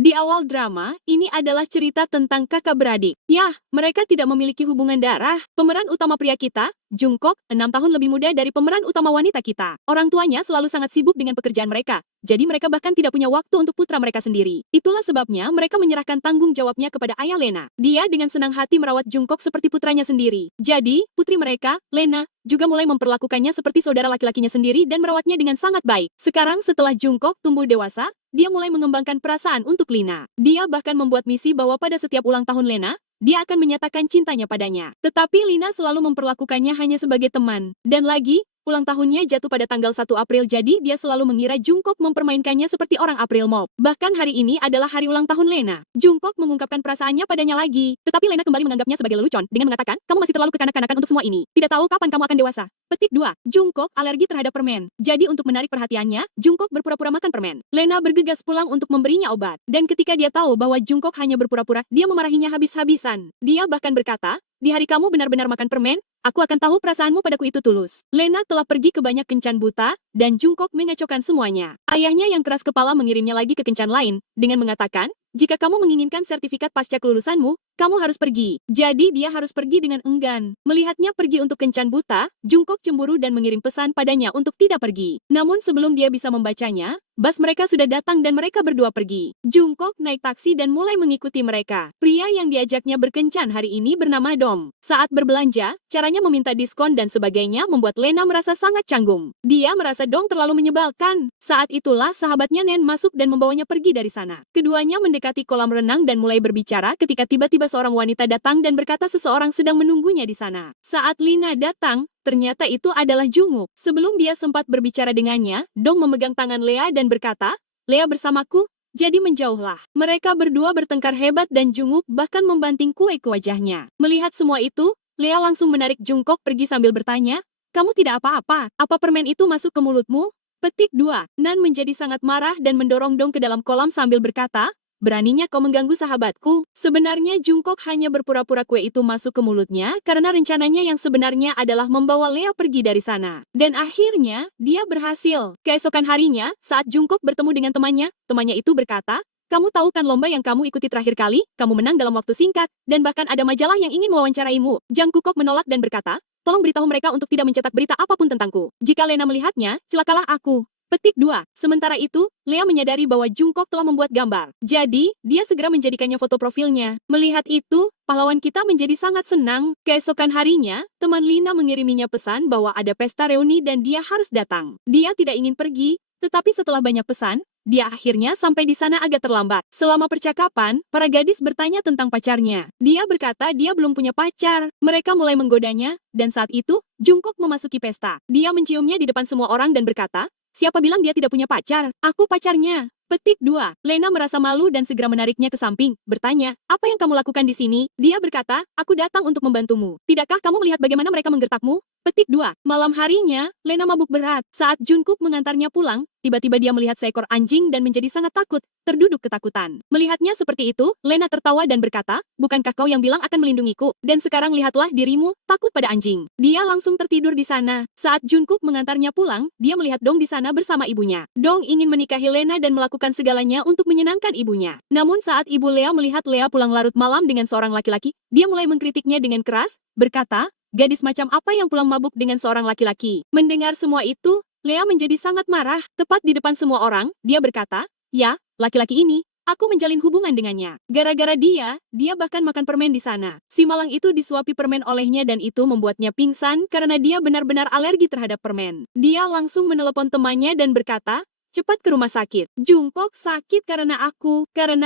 Di awal drama, ini adalah cerita tentang kakak beradik. Yah, mereka tidak memiliki hubungan darah. Pemeran utama pria kita, Jungkook, 6 tahun lebih muda dari pemeran utama wanita kita. Orang tuanya selalu sangat sibuk dengan pekerjaan mereka. Jadi mereka bahkan tidak punya waktu untuk putra mereka sendiri. Itulah sebabnya mereka menyerahkan tanggung jawabnya kepada ayah Lena. Dia dengan senang hati merawat Jungkook seperti putranya sendiri. Jadi, putri mereka, Lena, juga mulai memperlakukannya seperti saudara laki-lakinya sendiri dan merawatnya dengan sangat baik. Sekarang setelah Jungkook tumbuh dewasa, dia mulai mengembangkan perasaan untuk Lina. Dia bahkan membuat misi bahwa pada setiap ulang tahun Lena, dia akan menyatakan cintanya padanya. Tetapi Lina selalu memperlakukannya hanya sebagai teman. Dan lagi, ulang tahunnya jatuh pada tanggal 1 April jadi dia selalu mengira Jungkook mempermainkannya seperti orang April Mop. Bahkan hari ini adalah hari ulang tahun Lena. Jungkook mengungkapkan perasaannya padanya lagi. Tetapi Lena kembali menganggapnya sebagai lelucon dengan mengatakan, kamu masih terlalu kekanak-kanakan untuk semua ini. Tidak tahu kapan kamu akan dewasa. Petik 2. Jungkook alergi terhadap permen. Jadi untuk menarik perhatiannya, Jungkook berpura-pura makan permen. Lena bergegas pulang untuk memberinya obat. Dan ketika dia tahu bahwa Jungkook hanya berpura-pura, dia memarahinya habis-habisan. Dia bahkan berkata, di hari kamu benar-benar makan permen, aku akan tahu perasaanmu padaku itu tulus. Lena telah pergi ke banyak kencan buta, dan Jungkook mengacaukan semuanya. Ayahnya yang keras kepala mengirimnya lagi ke kencan lain, dengan mengatakan, jika kamu menginginkan sertifikat pasca kelulusanmu, kamu harus pergi. Jadi dia harus pergi dengan enggan. Melihatnya pergi untuk kencan buta, Jungkook cemburu dan mengirim pesan padanya untuk tidak pergi. Namun sebelum dia bisa membacanya, bus mereka sudah datang dan mereka berdua pergi. Jungkook naik taksi dan mulai mengikuti mereka. Pria yang diajaknya berkencan hari ini bernama Dom. Saat berbelanja, caranya meminta diskon dan sebagainya membuat Lena merasa sangat canggung. Dia merasa Dom terlalu menyebalkan. Saat itulah sahabatnya Nen masuk dan membawanya pergi dari sana. Keduanya mendekati kolam renang dan mulai berbicara ketika tiba-tiba seorang wanita datang dan berkata seseorang sedang menunggunya di sana. Saat Lina datang, ternyata itu adalah Jungkook. Sebelum dia sempat berbicara dengannya, Dong memegang tangan Lea dan berkata, Lea bersamaku, jadi menjauhlah. Mereka berdua bertengkar hebat dan Jungkook bahkan membanting kue ke wajahnya. Melihat semua itu, Lea langsung menarik Jungkook pergi sambil bertanya, kamu tidak apa-apa, apa permen itu masuk ke mulutmu? Petik 2. Nan menjadi sangat marah dan mendorong Dong ke dalam kolam sambil berkata, beraninya kau mengganggu sahabatku. Sebenarnya Jungkook hanya berpura-pura kue itu masuk ke mulutnya karena rencananya yang sebenarnya adalah membawa Lea pergi dari sana. Dan akhirnya, dia berhasil. Keesokan harinya, saat Jungkook bertemu dengan temannya itu berkata, kamu tahu kan lomba yang kamu ikuti terakhir kali? Kamu menang dalam waktu singkat, dan bahkan ada majalah yang ingin mewawancaraimu. Jungkook menolak dan berkata, tolong beritahu mereka untuk tidak mencetak berita apapun tentangku. Jika Lena melihatnya, celakalah aku. Petik 2. Sementara itu, Lea menyadari bahwa Jungkook telah membuat gambar. Jadi, dia segera menjadikannya foto profilnya. Melihat itu, pahlawan kita menjadi sangat senang. Keesokan harinya, teman Lina mengiriminya pesan bahwa ada pesta reuni dan dia harus datang. Dia tidak ingin pergi, tetapi setelah banyak pesan, dia akhirnya sampai di sana agak terlambat. Selama percakapan, para gadis bertanya tentang pacarnya. Dia berkata dia belum punya pacar. Mereka mulai menggodanya, dan saat itu, Jungkook memasuki pesta. Dia menciumnya di depan semua orang dan berkata, siapa bilang dia tidak punya pacar? Aku pacarnya. Petik 2. Lena merasa malu dan segera menariknya ke samping, bertanya, apa yang kamu lakukan di sini? Dia berkata, aku datang untuk membantumu. Tidakkah kamu melihat bagaimana mereka menggertakmu? Petik 2. Malam harinya, Lena mabuk berat. Saat Jungkook mengantarnya pulang, tiba-tiba dia melihat seekor anjing dan menjadi sangat takut, terduduk ketakutan. Melihatnya seperti itu, Lena tertawa dan berkata, bukankah kau yang bilang akan melindungiku? Dan sekarang lihatlah dirimu, takut pada anjing. Dia langsung tertidur di sana. Saat Jungkook mengantarnya pulang, dia melihat Dong di sana bersama ibunya. Dong ingin menikahi Lena dan melakukan segalanya untuk menyenangkan ibunya. Namun saat ibu Lea melihat Lea pulang larut malam dengan seorang laki-laki, dia mulai mengkritiknya dengan keras, berkata, gadis macam apa yang pulang mabuk dengan seorang laki-laki? Mendengar semua itu, Lea menjadi sangat marah. Tepat di depan semua orang, dia berkata, ya, laki-laki ini, aku menjalin hubungan dengannya. Gara-gara dia bahkan makan permen di sana. Si malang itu disuapi permen olehnya dan itu membuatnya pingsan karena dia benar-benar alergi terhadap permen. Dia langsung menelepon temannya dan berkata, cepat ke rumah sakit. Jungkook sakit karena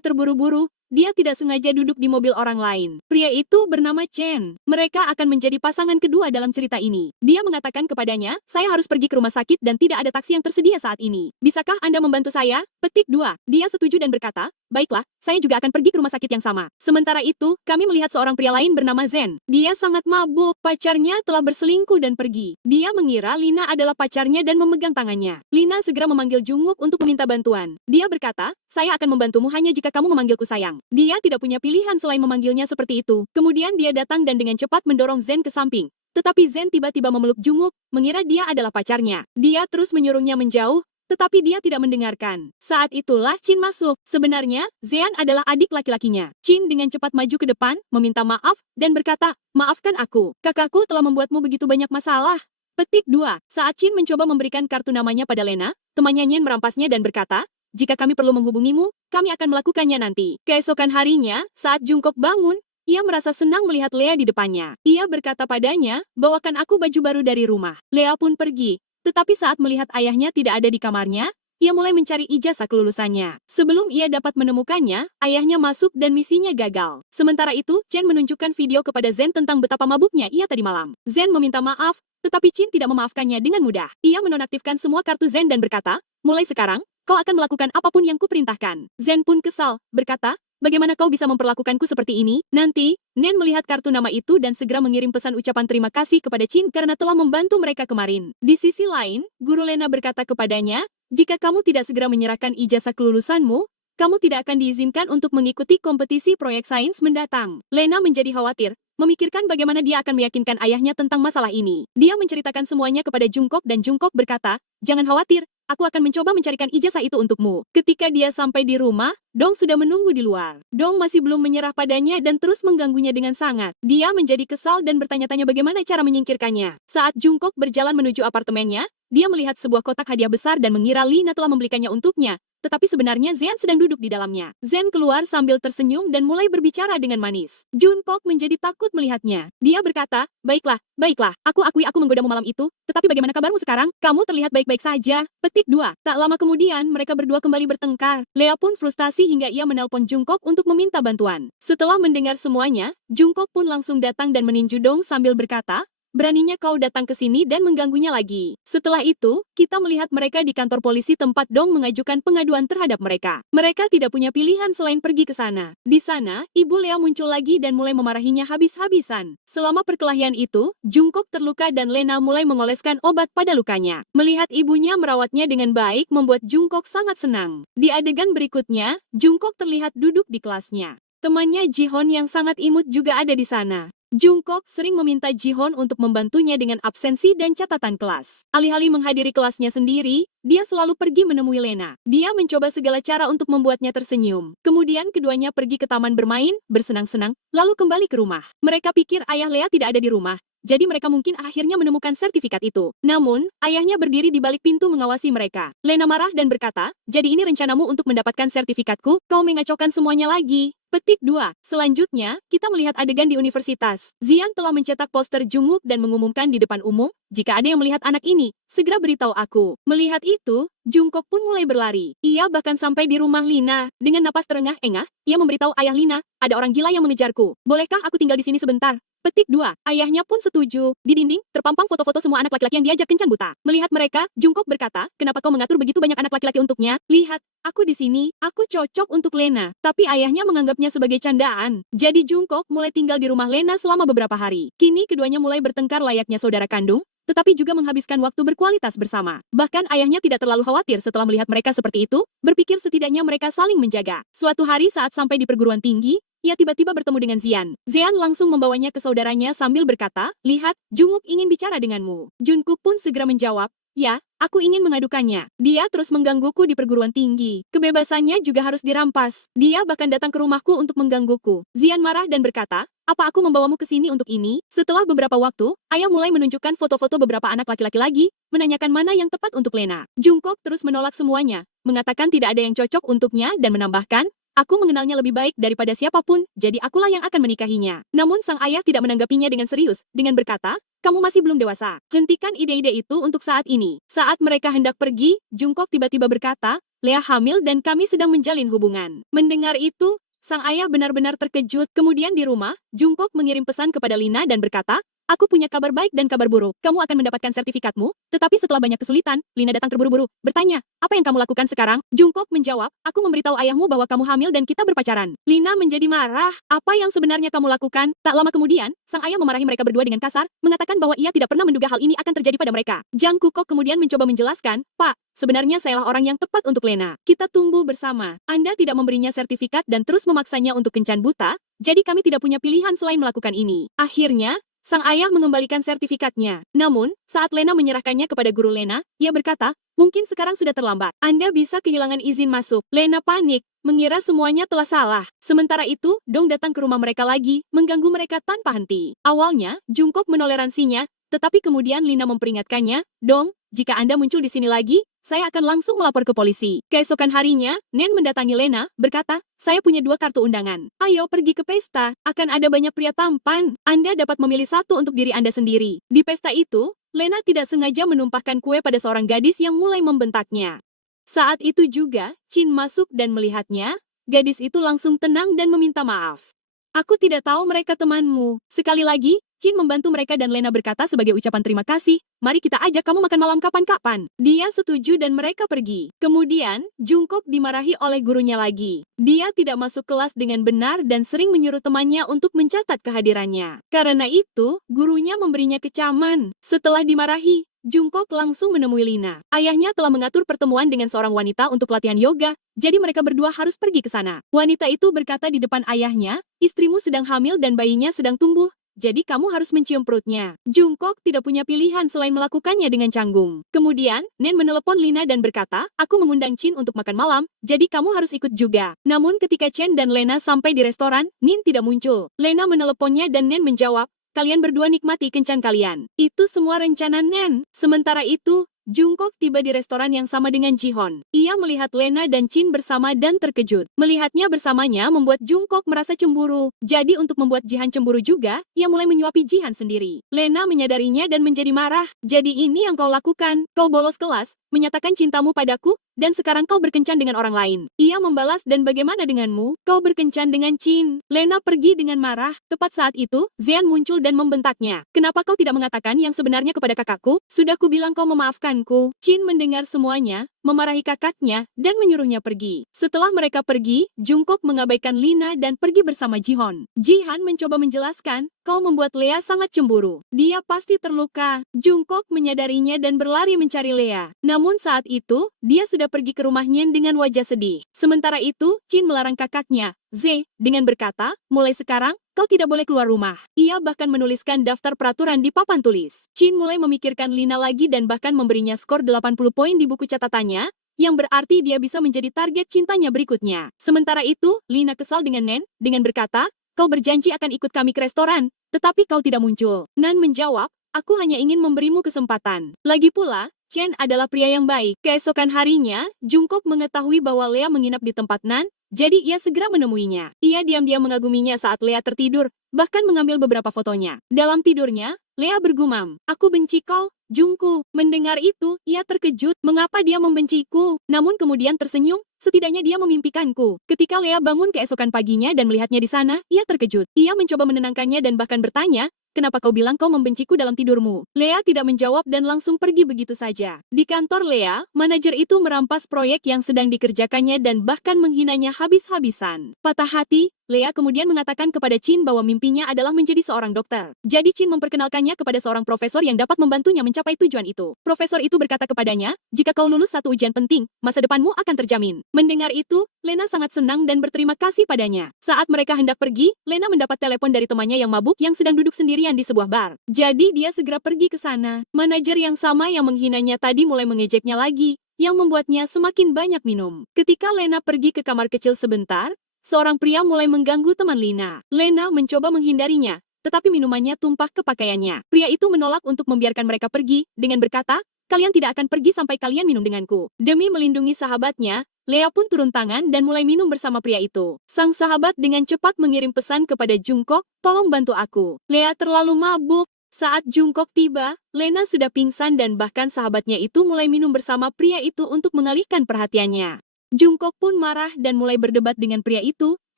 terburu-buru. Dia tidak sengaja duduk di mobil orang lain. Pria itu bernama Chen. Mereka akan menjadi pasangan kedua dalam cerita ini. Dia mengatakan kepadanya, saya harus pergi ke rumah sakit dan tidak ada taksi yang tersedia saat ini. Bisakah Anda membantu saya? Petik 2. Dia setuju dan berkata, baiklah, saya juga akan pergi ke rumah sakit yang sama. Sementara itu, kami melihat seorang pria lain bernama Zen. Dia sangat mabuk. Pacarnya telah berselingkuh dan pergi. Dia mengira Lina adalah pacarnya dan memegang tangannya. Lina segera memanggil Jungkook untuk meminta bantuan. Dia berkata, saya akan membantumu hanya jika kamu memanggilku sayang. Dia tidak punya pilihan selain memanggilnya seperti itu. Kemudian dia datang dan dengan cepat mendorong Zen ke samping. Tetapi Zen tiba-tiba memeluk Jungkook, mengira dia adalah pacarnya. Dia terus menyuruhnya menjauh, tetapi dia tidak mendengarkan. Saat itulah Chin masuk. Sebenarnya, Zean adalah adik laki-lakinya. Chin dengan cepat maju ke depan, meminta maaf, dan berkata, "Maafkan aku. Kakakku telah membuatmu begitu banyak masalah." Petik 2. Saat Chin mencoba memberikan kartu namanya pada Lena, temannya Nyen merampasnya dan berkata, "Jika kami perlu menghubungimu, kami akan melakukannya nanti." Keesokan harinya, saat Jungkook bangun, ia merasa senang melihat Lea di depannya. Ia berkata padanya, "Bawakan aku baju baru dari rumah." Lea pun pergi. Tetapi saat melihat ayahnya tidak ada di kamarnya, ia mulai mencari ijazah kelulusannya. Sebelum ia dapat menemukannya, ayahnya masuk dan misinya gagal. Sementara itu, Chen menunjukkan video kepada Zen tentang betapa mabuknya ia tadi malam. Zen meminta maaf, tetapi Chin tidak memaafkannya dengan mudah. Ia menonaktifkan semua kartu Zen dan berkata, "Mulai sekarang, kau akan melakukan apapun yang kuperintahkan." Zen pun kesal, berkata, "Bagaimana kau bisa memperlakukanku seperti ini?" Nanti, Nen melihat kartu nama itu dan segera mengirim pesan ucapan terima kasih kepada Chin karena telah membantu mereka kemarin. Di sisi lain, Guru Lena berkata kepadanya, "Jika kamu tidak segera menyerahkan ijazah kelulusanmu, kamu tidak akan diizinkan untuk mengikuti kompetisi proyek sains mendatang." Lena menjadi khawatir, memikirkan bagaimana dia akan meyakinkan ayahnya tentang masalah ini. Dia menceritakan semuanya kepada Jungkook dan Jungkook berkata, "Jangan khawatir, aku akan mencoba mencarikan ijazah itu untukmu." Ketika dia sampai di rumah, Dong sudah menunggu di luar. Dong masih belum menyerah padanya dan terus mengganggunya dengan sangat. Dia menjadi kesal dan bertanya-tanya bagaimana cara menyingkirkannya. Saat Jungkook berjalan menuju apartemennya, dia melihat sebuah kotak hadiah besar dan mengira Lina telah membelikannya untuknya. Tetapi sebenarnya Zean sedang duduk di dalamnya. Zen keluar sambil tersenyum dan mulai berbicara dengan manis. Jungkook menjadi takut melihatnya. Dia berkata, "Baiklah, baiklah, aku akui aku menggodamu malam itu, tetapi bagaimana kabarmu sekarang? Kamu terlihat baik-baik saja." Petik 2. Tak lama kemudian mereka berdua kembali bertengkar. Lea pun frustasi hingga ia menelpon Jungkook untuk meminta bantuan. Setelah mendengar semuanya, Jungkook pun langsung datang dan meninju Dong sambil berkata, "Beraninya kau datang ke sini dan mengganggunya lagi." Setelah itu, kita melihat mereka di kantor polisi tempat Dong mengajukan pengaduan terhadap mereka. Mereka tidak punya pilihan selain pergi ke sana. Di sana, Ibu Lea muncul lagi dan mulai memarahinya habis-habisan. Selama perkelahian itu, Jungkook terluka dan Lena mulai mengoleskan obat pada lukanya. Melihat ibunya merawatnya dengan baik membuat Jungkook sangat senang. Di adegan berikutnya, Jungkook terlihat duduk di kelasnya. Temannya Jihon yang sangat imut juga ada di sana. Jungkook sering meminta Jihon untuk membantunya dengan absensi dan catatan kelas. Alih-alih menghadiri kelasnya sendiri, dia selalu pergi menemui Lena. Dia mencoba segala cara untuk membuatnya tersenyum. Kemudian keduanya pergi ke taman bermain, bersenang-senang, lalu kembali ke rumah. Mereka pikir ayah Lea tidak ada di rumah. Jadi mereka mungkin akhirnya menemukan sertifikat itu. Namun, ayahnya berdiri di balik pintu mengawasi mereka. Lena marah dan berkata, "Jadi ini rencanamu untuk mendapatkan sertifikatku? Kau mengacaukan semuanya lagi." Petik 2. Selanjutnya, kita melihat adegan di universitas. Zian telah mencetak poster Jungkook dan mengumumkan di depan umum, "Jika ada yang melihat anak ini, segera beritahu aku." Melihat itu, Jungkook pun mulai berlari. Ia bahkan sampai di rumah Lina. Dengan napas terengah-engah, ia memberitahu ayah Lina, "Ada orang gila yang mengejarku. Bolehkah aku tinggal di sini sebentar?" Petik 2. Ayahnya pun setuju. Di dinding, terpampang foto-foto semua anak laki-laki yang diajak kencan buta. Melihat mereka, Jungkook berkata, "Kenapa kau mengatur begitu banyak anak laki-laki untuknya? Lihat, aku di sini, aku cocok untuk Lena." Tapi ayahnya menganggapnya sebagai candaan. Jadi Jungkook mulai tinggal di rumah Lena selama beberapa hari. Kini keduanya mulai bertengkar layaknya saudara kandung, tetapi juga menghabiskan waktu berkualitas bersama. Bahkan ayahnya tidak terlalu khawatir setelah melihat mereka seperti itu, berpikir setidaknya mereka saling menjaga. Suatu hari saat sampai di perguruan tinggi, ia tiba-tiba bertemu dengan Zian. Zian langsung membawanya ke saudaranya sambil berkata, "Lihat, Jungkook ingin bicara denganmu." Jungkook pun segera menjawab, "Ya, aku ingin mengadukannya. Dia terus menggangguku di perguruan tinggi. Kebebasannya juga harus dirampas. Dia bahkan datang ke rumahku untuk menggangguku." Zian marah dan berkata, "Apa aku membawamu ke sini untuk ini?" Setelah beberapa waktu, ayah mulai menunjukkan foto-foto beberapa anak laki-laki lagi, menanyakan mana yang tepat untuk Lena. Jungkook terus menolak semuanya, mengatakan tidak ada yang cocok untuknya dan menambahkan, "Aku mengenalnya lebih baik daripada siapapun, jadi akulah yang akan menikahinya." Namun sang ayah tidak menanggapinya dengan serius, dengan berkata, "Kamu masih belum dewasa. Hentikan ide-ide itu untuk saat ini." Saat mereka hendak pergi, Jungkook tiba-tiba berkata, "Lea hamil dan kami sedang menjalin hubungan." Mendengar itu, sang ayah benar-benar terkejut. Kemudian di rumah, Jungkook mengirim pesan kepada Lina dan berkata, "Aku punya kabar baik dan kabar buruk. Kamu akan mendapatkan sertifikatmu." Tetapi setelah banyak kesulitan, Lina datang terburu-buru, bertanya, "Apa yang kamu lakukan sekarang?" Jungkook menjawab, "Aku memberitahu ayahmu bahwa kamu hamil dan kita berpacaran." Lina menjadi marah, "Apa yang sebenarnya kamu lakukan?" Tak lama kemudian, sang ayah memarahi mereka berdua dengan kasar, mengatakan bahwa ia tidak pernah menduga hal ini akan terjadi pada mereka. Jang Kukok kemudian mencoba menjelaskan, "Pak, sebenarnya sayalah orang yang tepat untuk Lena. Kita tumbuh bersama. Anda tidak memberinya sertifikat dan terus memaksanya untuk kencan buta, jadi kami tidak punya pilihan selain melakukan ini." Akhirnya, sang ayah mengembalikan sertifikatnya. Namun, saat Lena menyerahkannya kepada guru Lena, ia berkata, mungkin sekarang sudah terlambat. Anda bisa kehilangan izin masuk. Lena panik, mengira semuanya telah salah. Sementara itu, Dong datang ke rumah mereka lagi, mengganggu mereka tanpa henti. Awalnya, Jungkook menoleransinya, tetapi kemudian Lina memperingatkannya, Dong, jika Anda muncul di sini lagi, saya akan langsung melapor ke polisi. Keesokan harinya, Nen mendatangi Lena, berkata, saya punya 2 kartu undangan. Ayo pergi ke pesta, akan ada banyak pria tampan. Anda dapat memilih satu untuk diri Anda sendiri. Di pesta itu, Lena tidak sengaja menumpahkan kue pada seorang gadis yang mulai membentaknya. Saat itu juga, Chin masuk dan melihatnya, gadis itu langsung tenang dan meminta maaf. Aku tidak tahu mereka temanmu. Sekali lagi, Chin membantu mereka dan Lena berkata sebagai ucapan terima kasih, mari kita ajak kamu makan malam kapan-kapan. Dia setuju dan mereka pergi. Kemudian, Jungkook dimarahi oleh gurunya lagi. Dia tidak masuk kelas dengan benar dan sering menyuruh temannya untuk mencatat kehadirannya. Karena itu, gurunya memberinya kecaman. Setelah dimarahi, Jungkook langsung menemui Lina. Ayahnya telah mengatur pertemuan dengan seorang wanita untuk latihan yoga, jadi mereka berdua harus pergi ke sana. Wanita itu berkata di depan ayahnya, istrimu sedang hamil dan bayinya sedang tumbuh, jadi kamu harus mencium perutnya. Jungkook tidak punya pilihan selain melakukannya dengan canggung. Kemudian, Nen menelepon Lina dan berkata, aku mengundang Chin untuk makan malam, jadi kamu harus ikut juga. Namun ketika Chen dan Lena sampai di restoran, Nin tidak muncul. Lena meneleponnya dan Nen menjawab, kalian berdua nikmati kencan kalian. Itu semua rencana Nen. Sementara itu, Jungkook tiba di restoran yang sama dengan Jihon. Ia melihat Lena dan Chin bersama dan terkejut. Melihatnya bersamanya membuat Jungkook merasa cemburu. Jadi untuk membuat Jihan cemburu juga, ia mulai menyuapi Jihan sendiri. Lena menyadarinya dan menjadi marah. Jadi ini yang kau lakukan. Kau bolos kelas, menyatakan cintamu padaku, dan sekarang kau berkencan dengan orang lain. Ia membalas dan bagaimana denganmu? Kau berkencan dengan Chin. Lena pergi dengan marah. Tepat saat itu, Zean muncul dan membentaknya. Kenapa kau tidak mengatakan yang sebenarnya kepada kakakku? Sudah kubilang kau memaafkan. Chin mendengar semuanya, memarahi kakaknya, dan menyuruhnya pergi. Setelah mereka pergi, Jungkook mengabaikan Lina dan pergi bersama Jihon. Jihan mencoba menjelaskan, kau membuat Lea sangat cemburu. Dia pasti terluka. Jungkook menyadarinya dan berlari mencari Lea. Namun saat itu, dia sudah pergi ke rumah Nyen dengan wajah sedih. Sementara itu, Chin melarang kakaknya, Z, dengan berkata, mulai sekarang, kau tidak boleh keluar rumah. Ia bahkan menuliskan daftar peraturan di papan tulis. Chin mulai memikirkan Lina lagi dan bahkan memberinya skor 80 poin di buku catatannya, yang berarti dia bisa menjadi target cintanya berikutnya. Sementara itu, Lina kesal dengan Nen, dengan berkata, kau berjanji akan ikut kami ke restoran, tetapi kau tidak muncul. Nan menjawab, aku hanya ingin memberimu kesempatan. Lagi pula, Chen adalah pria yang baik. Keesokan harinya, Jungkook mengetahui bahwa Lea menginap di tempat Nan, jadi ia segera menemuinya. Ia diam-diam mengaguminya saat Lea tertidur, bahkan mengambil beberapa fotonya. Dalam tidurnya, Lea bergumam, aku benci kau, Jungkook. Mendengar itu, ia terkejut, mengapa dia membenciku? Namun kemudian tersenyum, setidaknya dia memimpikanku. Ketika Lea bangun keesokan paginya dan melihatnya di sana, ia terkejut. Ia mencoba menenangkannya dan bahkan bertanya, kenapa kau bilang kau membenciku dalam tidurmu? Lea tidak menjawab dan langsung pergi begitu saja. Di kantor Lea, manajer itu merampas proyek yang sedang dikerjakannya dan bahkan menghinanya habis-habisan. Patah hati, Lea kemudian mengatakan kepada Chin bahwa mimpinya adalah menjadi seorang dokter. Jadi Chin memperkenalkannya kepada seorang profesor yang dapat membantunya mencapai tujuan itu. Profesor itu berkata kepadanya, jika kau lulus satu ujian penting, masa depanmu akan terjamin. Mendengar itu, Lena sangat senang dan berterima kasih padanya. Saat mereka hendak pergi, Lena mendapat telepon dari temannya yang mabuk yang sedang duduk sendirian di sebuah bar. Jadi dia segera pergi ke sana. Manajer yang sama yang menghinanya tadi mulai mengejeknya lagi, yang membuatnya semakin banyak minum. Ketika Lena pergi ke kamar kecil sebentar, seorang pria mulai mengganggu teman Lina. Lena mencoba menghindarinya, tetapi minumannya tumpah ke pakaiannya. Pria itu menolak untuk membiarkan mereka pergi, dengan berkata, kalian tidak akan pergi sampai kalian minum denganku. Demi melindungi sahabatnya, Lea pun turun tangan dan mulai minum bersama pria itu. Sang sahabat dengan cepat mengirim pesan kepada Jungkook, tolong bantu aku. Lea terlalu mabuk. Saat Jungkook tiba, Lena sudah pingsan dan bahkan sahabatnya itu mulai minum bersama pria itu untuk mengalihkan perhatiannya. Jungkook pun marah dan mulai berdebat dengan pria itu,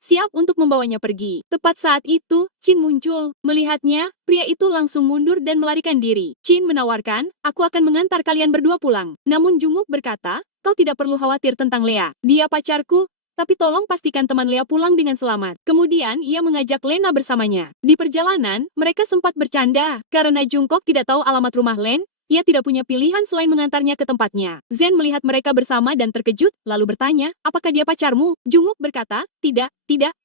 siap untuk membawanya pergi. Tepat saat itu, Chin muncul. Melihatnya, pria itu langsung mundur dan melarikan diri. Chin menawarkan, aku akan mengantar kalian berdua pulang. Namun Jungkook berkata, kau tidak perlu khawatir tentang Lea. Dia pacarku, tapi tolong pastikan teman Lea pulang dengan selamat. Kemudian ia mengajak Lena bersamanya. Di perjalanan, mereka sempat bercanda. Karena Jungkook tidak tahu alamat rumah Len, ia tidak punya pilihan selain mengantarnya ke tempatnya. Zen melihat mereka bersama dan terkejut, lalu bertanya, apakah dia pacarmu? Jungkook berkata, tidak,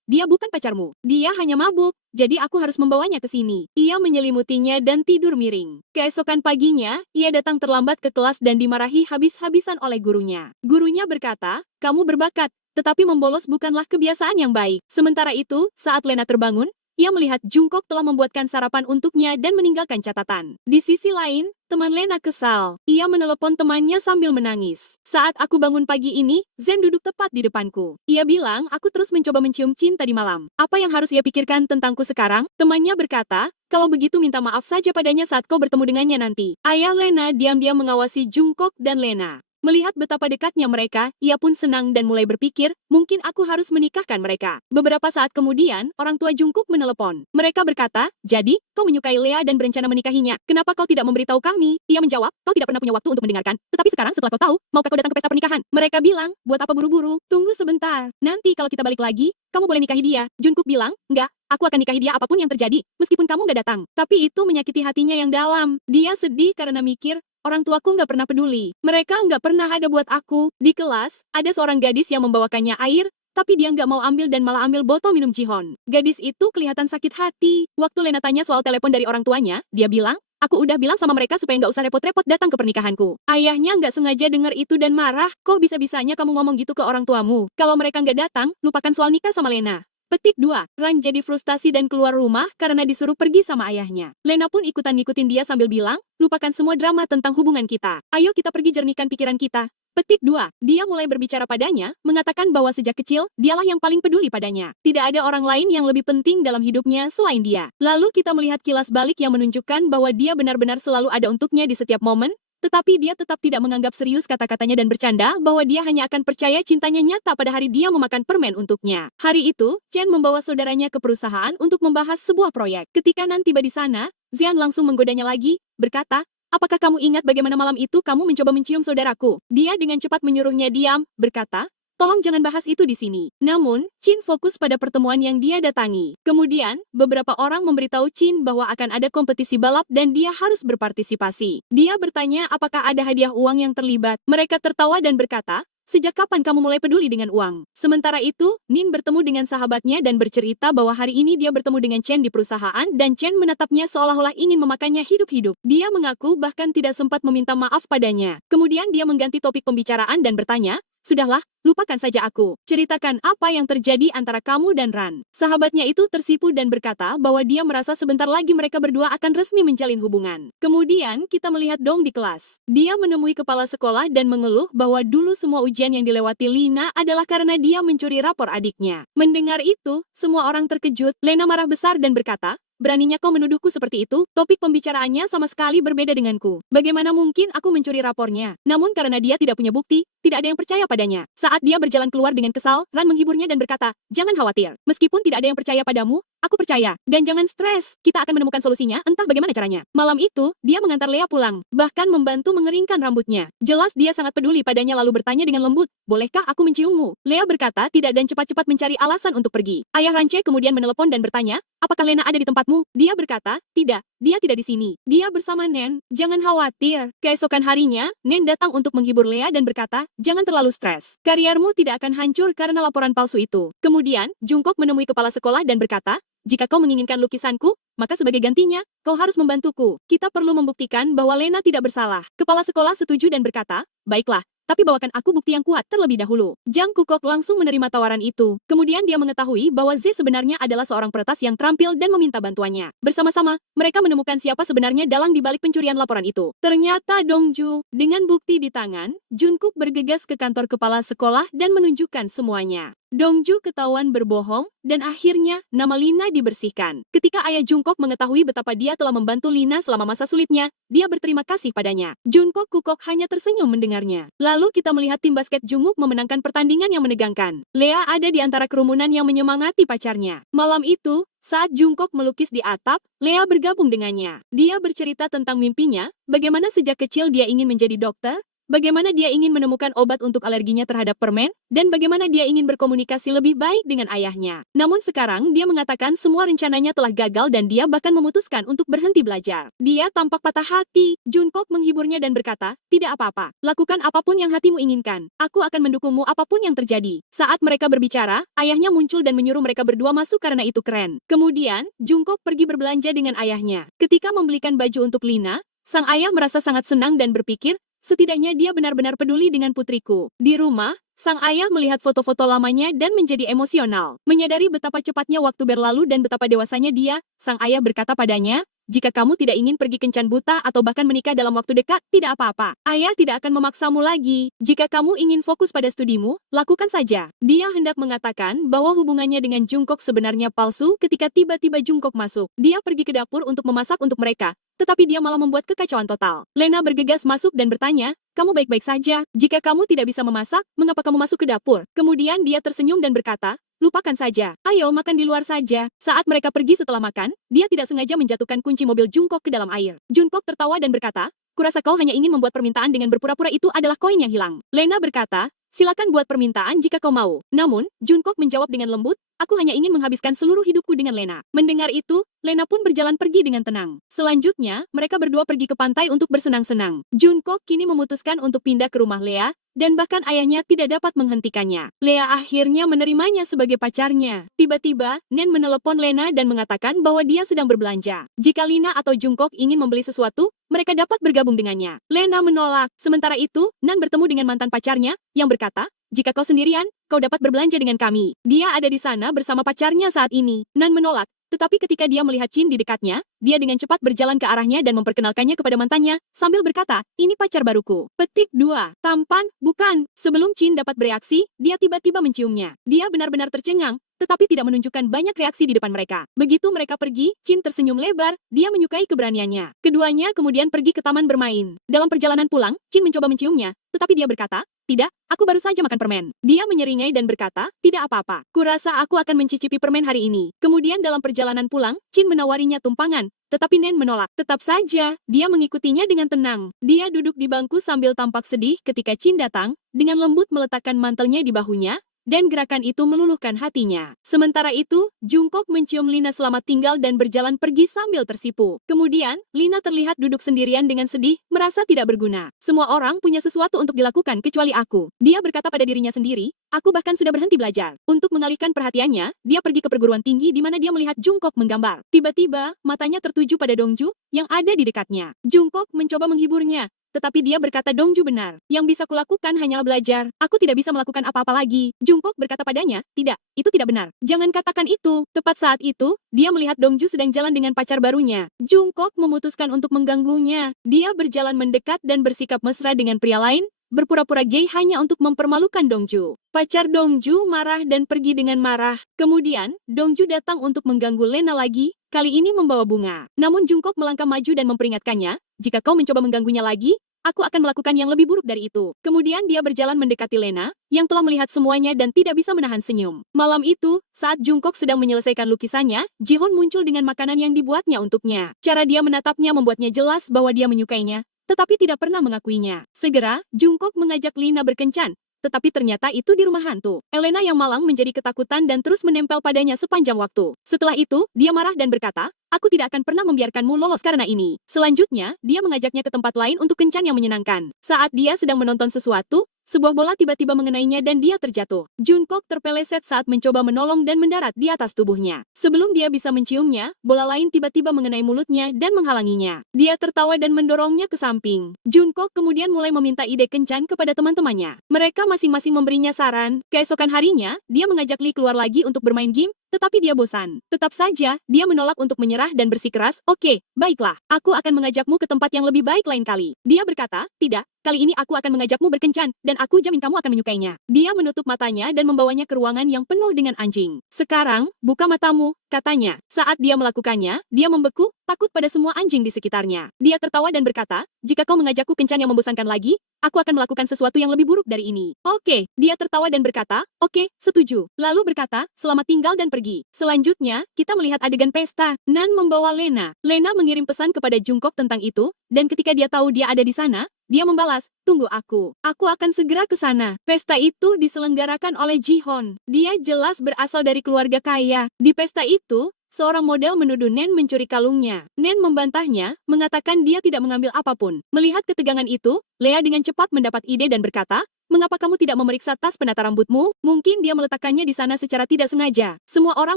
dia bukan pacarmu. Dia hanya mabuk, jadi aku harus membawanya ke sini. Ia menyelimutinya dan tidur miring. Keesokan paginya, ia datang terlambat ke kelas dan dimarahi habis-habisan oleh gurunya. Gurunya berkata, kamu berbakat, tetapi membolos bukanlah kebiasaan yang baik. Sementara itu, saat Lena terbangun, ia melihat Jungkook telah membuatkan sarapan untuknya dan meninggalkan catatan. Di sisi lain, teman Lena kesal. Ia menelepon temannya sambil menangis. Saat aku bangun pagi ini, Zen duduk tepat di depanku. Ia bilang aku terus mencoba mencium cinta di malam. Apa yang harus ia pikirkan tentangku sekarang? Temannya berkata, kalau begitu minta maaf saja padanya saat kau bertemu dengannya nanti. Ayah Lena diam-diam mengawasi Jungkook dan Lena. Melihat betapa dekatnya mereka, ia pun senang dan mulai berpikir, mungkin aku harus menikahkan mereka. Beberapa saat kemudian, orang tua Jungkook menelepon. Mereka berkata, jadi, kau menyukai Lea dan berencana menikahinya. Kenapa kau tidak memberitahu kami? Ia menjawab, kau tidak pernah punya waktu untuk mendengarkan. Tetapi sekarang setelah kau tahu, maukah kau datang ke pesta pernikahan? Mereka bilang, buat apa buru-buru? Tunggu sebentar. Nanti kalau kita balik lagi, kamu boleh nikahi dia. Jungkook bilang, enggak, aku akan nikahi dia apapun yang terjadi, meskipun kamu nggak datang. Tapi itu menyakiti hatinya yang dalam. Dia sedih karena mikir, orang tuaku nggak pernah peduli. Mereka nggak pernah ada buat aku. Di kelas, ada seorang gadis yang membawakannya air, tapi dia nggak mau ambil dan malah ambil botol minum Jihon. Gadis itu kelihatan sakit hati. Waktu Lena tanya soal telepon dari orang tuanya, dia bilang, aku udah bilang sama mereka supaya nggak usah repot-repot datang ke pernikahanku. Ayahnya nggak sengaja dengar itu dan marah, kok bisa-bisanya kamu ngomong gitu ke orang tuamu? Kalau mereka nggak datang, lupakan soal nikah sama Lena. Petik 2. Ran jadi frustasi dan keluar rumah karena disuruh pergi sama ayahnya. Lena pun ikutan ngikutin dia sambil bilang, lupakan semua drama tentang hubungan kita. Ayo kita pergi jernihkan pikiran kita. Petik 2. Dia mulai berbicara padanya, mengatakan bahwa sejak kecil, dialah yang paling peduli padanya. Tidak ada orang lain yang lebih penting dalam hidupnya selain dia. Lalu kita melihat kilas balik yang menunjukkan bahwa dia benar-benar selalu ada untuknya di setiap momen, tetapi dia tetap tidak menganggap serius kata-katanya dan bercanda bahwa dia hanya akan percaya cintanya nyata pada hari dia memakan permen untuknya. Hari itu, Chen membawa saudaranya ke perusahaan untuk membahas sebuah proyek. Ketika Nan tiba di sana, Xian langsung menggodanya lagi, berkata, apakah kamu ingat bagaimana malam itu kamu mencoba mencium saudaraku? Dia dengan cepat menyuruhnya diam, berkata, tolong jangan bahas itu di sini. Namun, Chin fokus pada pertemuan yang dia datangi. Kemudian, beberapa orang memberitahu Chin bahwa akan ada kompetisi balap dan dia harus berpartisipasi. Dia bertanya apakah ada hadiah uang yang terlibat. Mereka tertawa dan berkata, sejak kapan kamu mulai peduli dengan uang? Sementara itu, Nin bertemu dengan sahabatnya dan bercerita bahwa hari ini dia bertemu dengan Chen di perusahaan dan Chen menatapnya seolah-olah ingin memakannya hidup-hidup. Dia mengaku bahkan tidak sempat meminta maaf padanya. Kemudian dia mengganti topik pembicaraan dan bertanya, sudahlah, lupakan saja aku. Ceritakan apa yang terjadi antara kamu dan Ran. Sahabatnya itu tersipu dan berkata bahwa dia merasa sebentar lagi mereka berdua akan resmi menjalin hubungan. Kemudian kita melihat Dong di kelas. Dia menemui kepala sekolah dan mengeluh bahwa dulu semua ujian yang dilewati Lina adalah karena dia mencuri rapor adiknya. Mendengar itu, semua orang terkejut. Lena marah besar dan berkata, beraninya kau menuduhku seperti itu? Topik pembicaraannya sama sekali berbeda denganku. Bagaimana mungkin aku mencuri rapornya? Namun karena dia tidak punya bukti, tidak ada yang percaya padanya. Saat dia berjalan keluar dengan kesal, Ran menghiburnya dan berkata, jangan khawatir. Meskipun tidak ada yang percaya padamu, aku percaya. Dan jangan stres, kita akan menemukan solusinya entah bagaimana caranya. Malam itu, dia mengantar Lea pulang, bahkan membantu mengeringkan rambutnya. Jelas dia sangat peduli padanya lalu bertanya dengan lembut, bolehkah aku menciummu? Lea berkata tidak dan cepat-cepat mencari alasan untuk pergi. Ayah Rance kemudian menelepon dan bertanya, apakah Lena ada di tempatmu? Dia berkata, tidak, dia tidak di sini. Dia bersama Nen, jangan khawatir. Keesokan harinya, Nen datang untuk menghibur Lea dan berkata, jangan terlalu stres. Kariérmu tidak akan hancur karena laporan palsu itu. Kemudian, Jungkook menemui kepala sekolah dan berkata, jika kau menginginkan lukisanku, maka sebagai gantinya, kau harus membantuku. Kita perlu membuktikan bahwa Lena tidak bersalah. Kepala sekolah setuju dan berkata, baiklah, tapi bawakan aku bukti yang kuat terlebih dahulu. Jang Kukok langsung menerima tawaran itu. Kemudian dia mengetahui bahwa Z sebenarnya adalah seorang peretas yang terampil dan meminta bantuannya. Bersama-sama, mereka menemukan siapa sebenarnya dalang di balik pencurian laporan itu. Ternyata Dongju, dengan bukti di tangan, Jungkook bergegas ke kantor kepala sekolah dan menunjukkan semuanya. Dongju ketahuan berbohong, dan akhirnya nama Lina dibersihkan. Ketika ayah Jungkook mengetahui betapa dia telah membantu Lina selama masa sulitnya, dia berterima kasih padanya. Jungkook Kukok hanya tersenyum mendengarnya. Lalu kita melihat tim basket Jungkook memenangkan pertandingan yang menegangkan. Lea ada di antara kerumunan yang menyemangati pacarnya. Malam itu, saat Jungkook melukis di atap, Lea bergabung dengannya. Dia bercerita tentang mimpinya, bagaimana sejak kecil dia ingin menjadi dokter, bagaimana dia ingin menemukan obat untuk alerginya terhadap permen, dan bagaimana dia ingin berkomunikasi lebih baik dengan ayahnya. Namun sekarang dia mengatakan semua rencananya telah gagal dan dia bahkan memutuskan untuk berhenti belajar. Dia tampak patah hati. Jungkook menghiburnya dan berkata, tidak apa-apa, lakukan apapun yang hatimu inginkan. Aku akan mendukungmu apapun yang terjadi. Saat mereka berbicara, ayahnya muncul dan menyuruh mereka berdua masuk karena itu keren. Kemudian, Jungkook pergi berbelanja dengan ayahnya. Ketika membelikan baju untuk Lina, sang ayah merasa sangat senang dan berpikir, setidaknya dia benar-benar peduli dengan putriku. Di rumah, sang ayah melihat foto-foto lamanya dan menjadi emosional. Menyadari betapa cepatnya waktu berlalu dan betapa dewasanya dia, sang ayah berkata padanya, jika kamu tidak ingin pergi kencan buta atau bahkan menikah dalam waktu dekat, tidak apa-apa. Ayah tidak akan memaksamu lagi. Jika kamu ingin fokus pada studimu, lakukan saja. Dia hendak mengatakan bahwa hubungannya dengan Jungkook sebenarnya palsu ketika tiba-tiba Jungkook masuk. Dia pergi ke dapur untuk memasak untuk mereka, tetapi dia malah membuat kekacauan total. Lena bergegas masuk dan bertanya, kamu baik-baik saja? Jika kamu tidak bisa memasak, mengapa kamu masuk ke dapur? Kemudian dia tersenyum dan berkata, lupakan saja. Ayo makan di luar saja. Saat mereka pergi setelah makan, dia tidak sengaja menjatuhkan kunci mobil Jungkook ke dalam air. Jungkook tertawa dan berkata, kurasa kau hanya ingin membuat permintaan dengan berpura-pura itu adalah koin yang hilang. Lena berkata, silakan buat permintaan jika kau mau. Namun, Jungkook menjawab dengan lembut, aku hanya ingin menghabiskan seluruh hidupku dengan Lena. Mendengar itu, Lena pun berjalan pergi dengan tenang. Selanjutnya, mereka berdua pergi ke pantai untuk bersenang-senang. Jungkook kini memutuskan untuk pindah ke rumah Lea, dan bahkan ayahnya tidak dapat menghentikannya. Lea akhirnya menerimanya sebagai pacarnya. Tiba-tiba, Nen menelepon Lena dan mengatakan bahwa dia sedang berbelanja. Jika Lina atau Jungkook ingin membeli sesuatu, mereka dapat bergabung dengannya. Lena menolak. Sementara itu, Nan bertemu dengan mantan pacarnya, yang berkata, jika kau sendirian, kau dapat berbelanja dengan kami. Dia ada di sana bersama pacarnya saat ini. Nan menolak. Tetapi ketika dia melihat Chin di dekatnya, dia dengan cepat berjalan ke arahnya dan memperkenalkannya kepada mantannya, sambil berkata, ini pacar baruku. Petik 2. Tampan, bukan. Sebelum Chin dapat bereaksi, dia tiba-tiba menciumnya. Dia benar-benar tercengang, tetapi tidak menunjukkan banyak reaksi di depan mereka. Begitu mereka pergi, Chin tersenyum lebar, dia menyukai keberaniannya. Keduanya kemudian pergi ke taman bermain. Dalam perjalanan pulang, Chin mencoba menciumnya, tetapi dia berkata, tidak, aku baru saja makan permen. Dia menyeringai dan berkata, tidak apa-apa. Kurasa aku akan mencicipi permen hari ini. Kemudian dalam perjalanan pulang, Chin menawarinya tumpangan, tetapi Nen menolak. Tetap saja, dia mengikutinya dengan tenang. Dia duduk di bangku sambil tampak sedih ketika Chin datang, dengan lembut meletakkan mantelnya di bahunya, dan gerakan itu meluluhkan hatinya. Sementara itu, Jungkook mencium Lina selamat tinggal dan berjalan pergi sambil tersipu. Kemudian, Lina terlihat duduk sendirian dengan sedih, merasa tidak berguna. Semua orang punya sesuatu untuk dilakukan kecuali aku. Dia berkata pada dirinya sendiri, aku bahkan sudah berhenti belajar. Untuk mengalihkan perhatiannya, dia pergi ke perguruan tinggi di mana dia melihat Jungkook menggambar. Tiba-tiba, matanya tertuju pada Dongju, yang ada di dekatnya. Jungkook mencoba menghiburnya, tetapi dia berkata Dongju benar. Yang bisa kulakukan hanyalah belajar. Aku tidak bisa melakukan apa-apa lagi. Jungkook berkata padanya, tidak, itu tidak benar. Jangan katakan itu. Tepat saat itu, dia melihat Dongju sedang jalan dengan pacar barunya. Jungkook memutuskan untuk mengganggunya. Dia berjalan mendekat dan bersikap mesra dengan pria lain, berpura-pura gay hanya untuk mempermalukan Dongju. Pacar Dongju marah dan pergi dengan marah. Kemudian, Dongju datang untuk mengganggu Lena lagi, kali ini membawa bunga. Namun Jungkook melangkah maju dan memperingatkannya, jika kau mencoba mengganggunya lagi, aku akan melakukan yang lebih buruk dari itu. Kemudian dia berjalan mendekati Lena, yang telah melihat semuanya dan tidak bisa menahan senyum. Malam itu, saat Jungkook sedang menyelesaikan lukisannya, Jihoon muncul dengan makanan yang dibuatnya untuknya. Cara dia menatapnya membuatnya jelas bahwa dia menyukainya, tetapi tidak pernah mengakuinya. Segera, Jungkook mengajak Lina berkencan, tetapi ternyata itu di rumah hantu. Elena yang malang menjadi ketakutan dan terus menempel padanya sepanjang waktu. Setelah itu, dia marah dan berkata, aku tidak akan pernah membiarkanmu lolos karena ini. Selanjutnya, dia mengajaknya ke tempat lain untuk kencan yang menyenangkan. Saat dia sedang menonton sesuatu, sebuah bola tiba-tiba mengenainya dan dia terjatuh. Jungkook terpeleset saat mencoba menolong dan mendarat di atas tubuhnya. Sebelum dia bisa menciumnya, bola lain tiba-tiba mengenai mulutnya dan menghalanginya. Dia tertawa dan mendorongnya ke samping. Jungkook kemudian mulai meminta ide kencan kepada teman-temannya. Mereka masing-masing memberinya saran. Keesokan harinya, dia mengajak Lee keluar lagi untuk bermain game, tetapi dia bosan. Tetap saja, dia menolak untuk menyerah dan bersikeras, oke, baiklah, aku akan mengajakmu ke tempat yang lebih baik lain kali. Dia berkata, tidak, kali ini aku akan mengajakmu berkencan, dan aku jamin kamu akan menyukainya. Dia menutup matanya dan membawanya ke ruangan yang penuh dengan anjing. Sekarang, buka matamu, katanya. Saat dia melakukannya, dia membeku, takut pada semua anjing di sekitarnya. Dia tertawa dan berkata, jika kau mengajakku kencan yang membosankan lagi, aku akan melakukan sesuatu yang lebih buruk dari ini. Oke, dia tertawa dan berkata, oke, setuju. Lalu berkata, selamat tinggal dan pergi. Selanjutnya, kita melihat adegan pesta. Nan membawa Lena. Lena mengirim pesan kepada Jungkook tentang itu, dan ketika dia tahu dia ada di sana, dia membalas, tunggu aku. Aku akan segera ke sana. Pesta itu diselenggarakan oleh Ji-hon. Dia jelas berasal dari keluarga kaya. Di pesta itu, seorang model menuduh Nen mencuri kalungnya. Nen membantahnya, mengatakan dia tidak mengambil apapun. Melihat ketegangan itu, Lea dengan cepat mendapat ide dan berkata, mengapa kamu tidak memeriksa tas penata rambutmu? Mungkin dia meletakkannya di sana secara tidak sengaja. Semua orang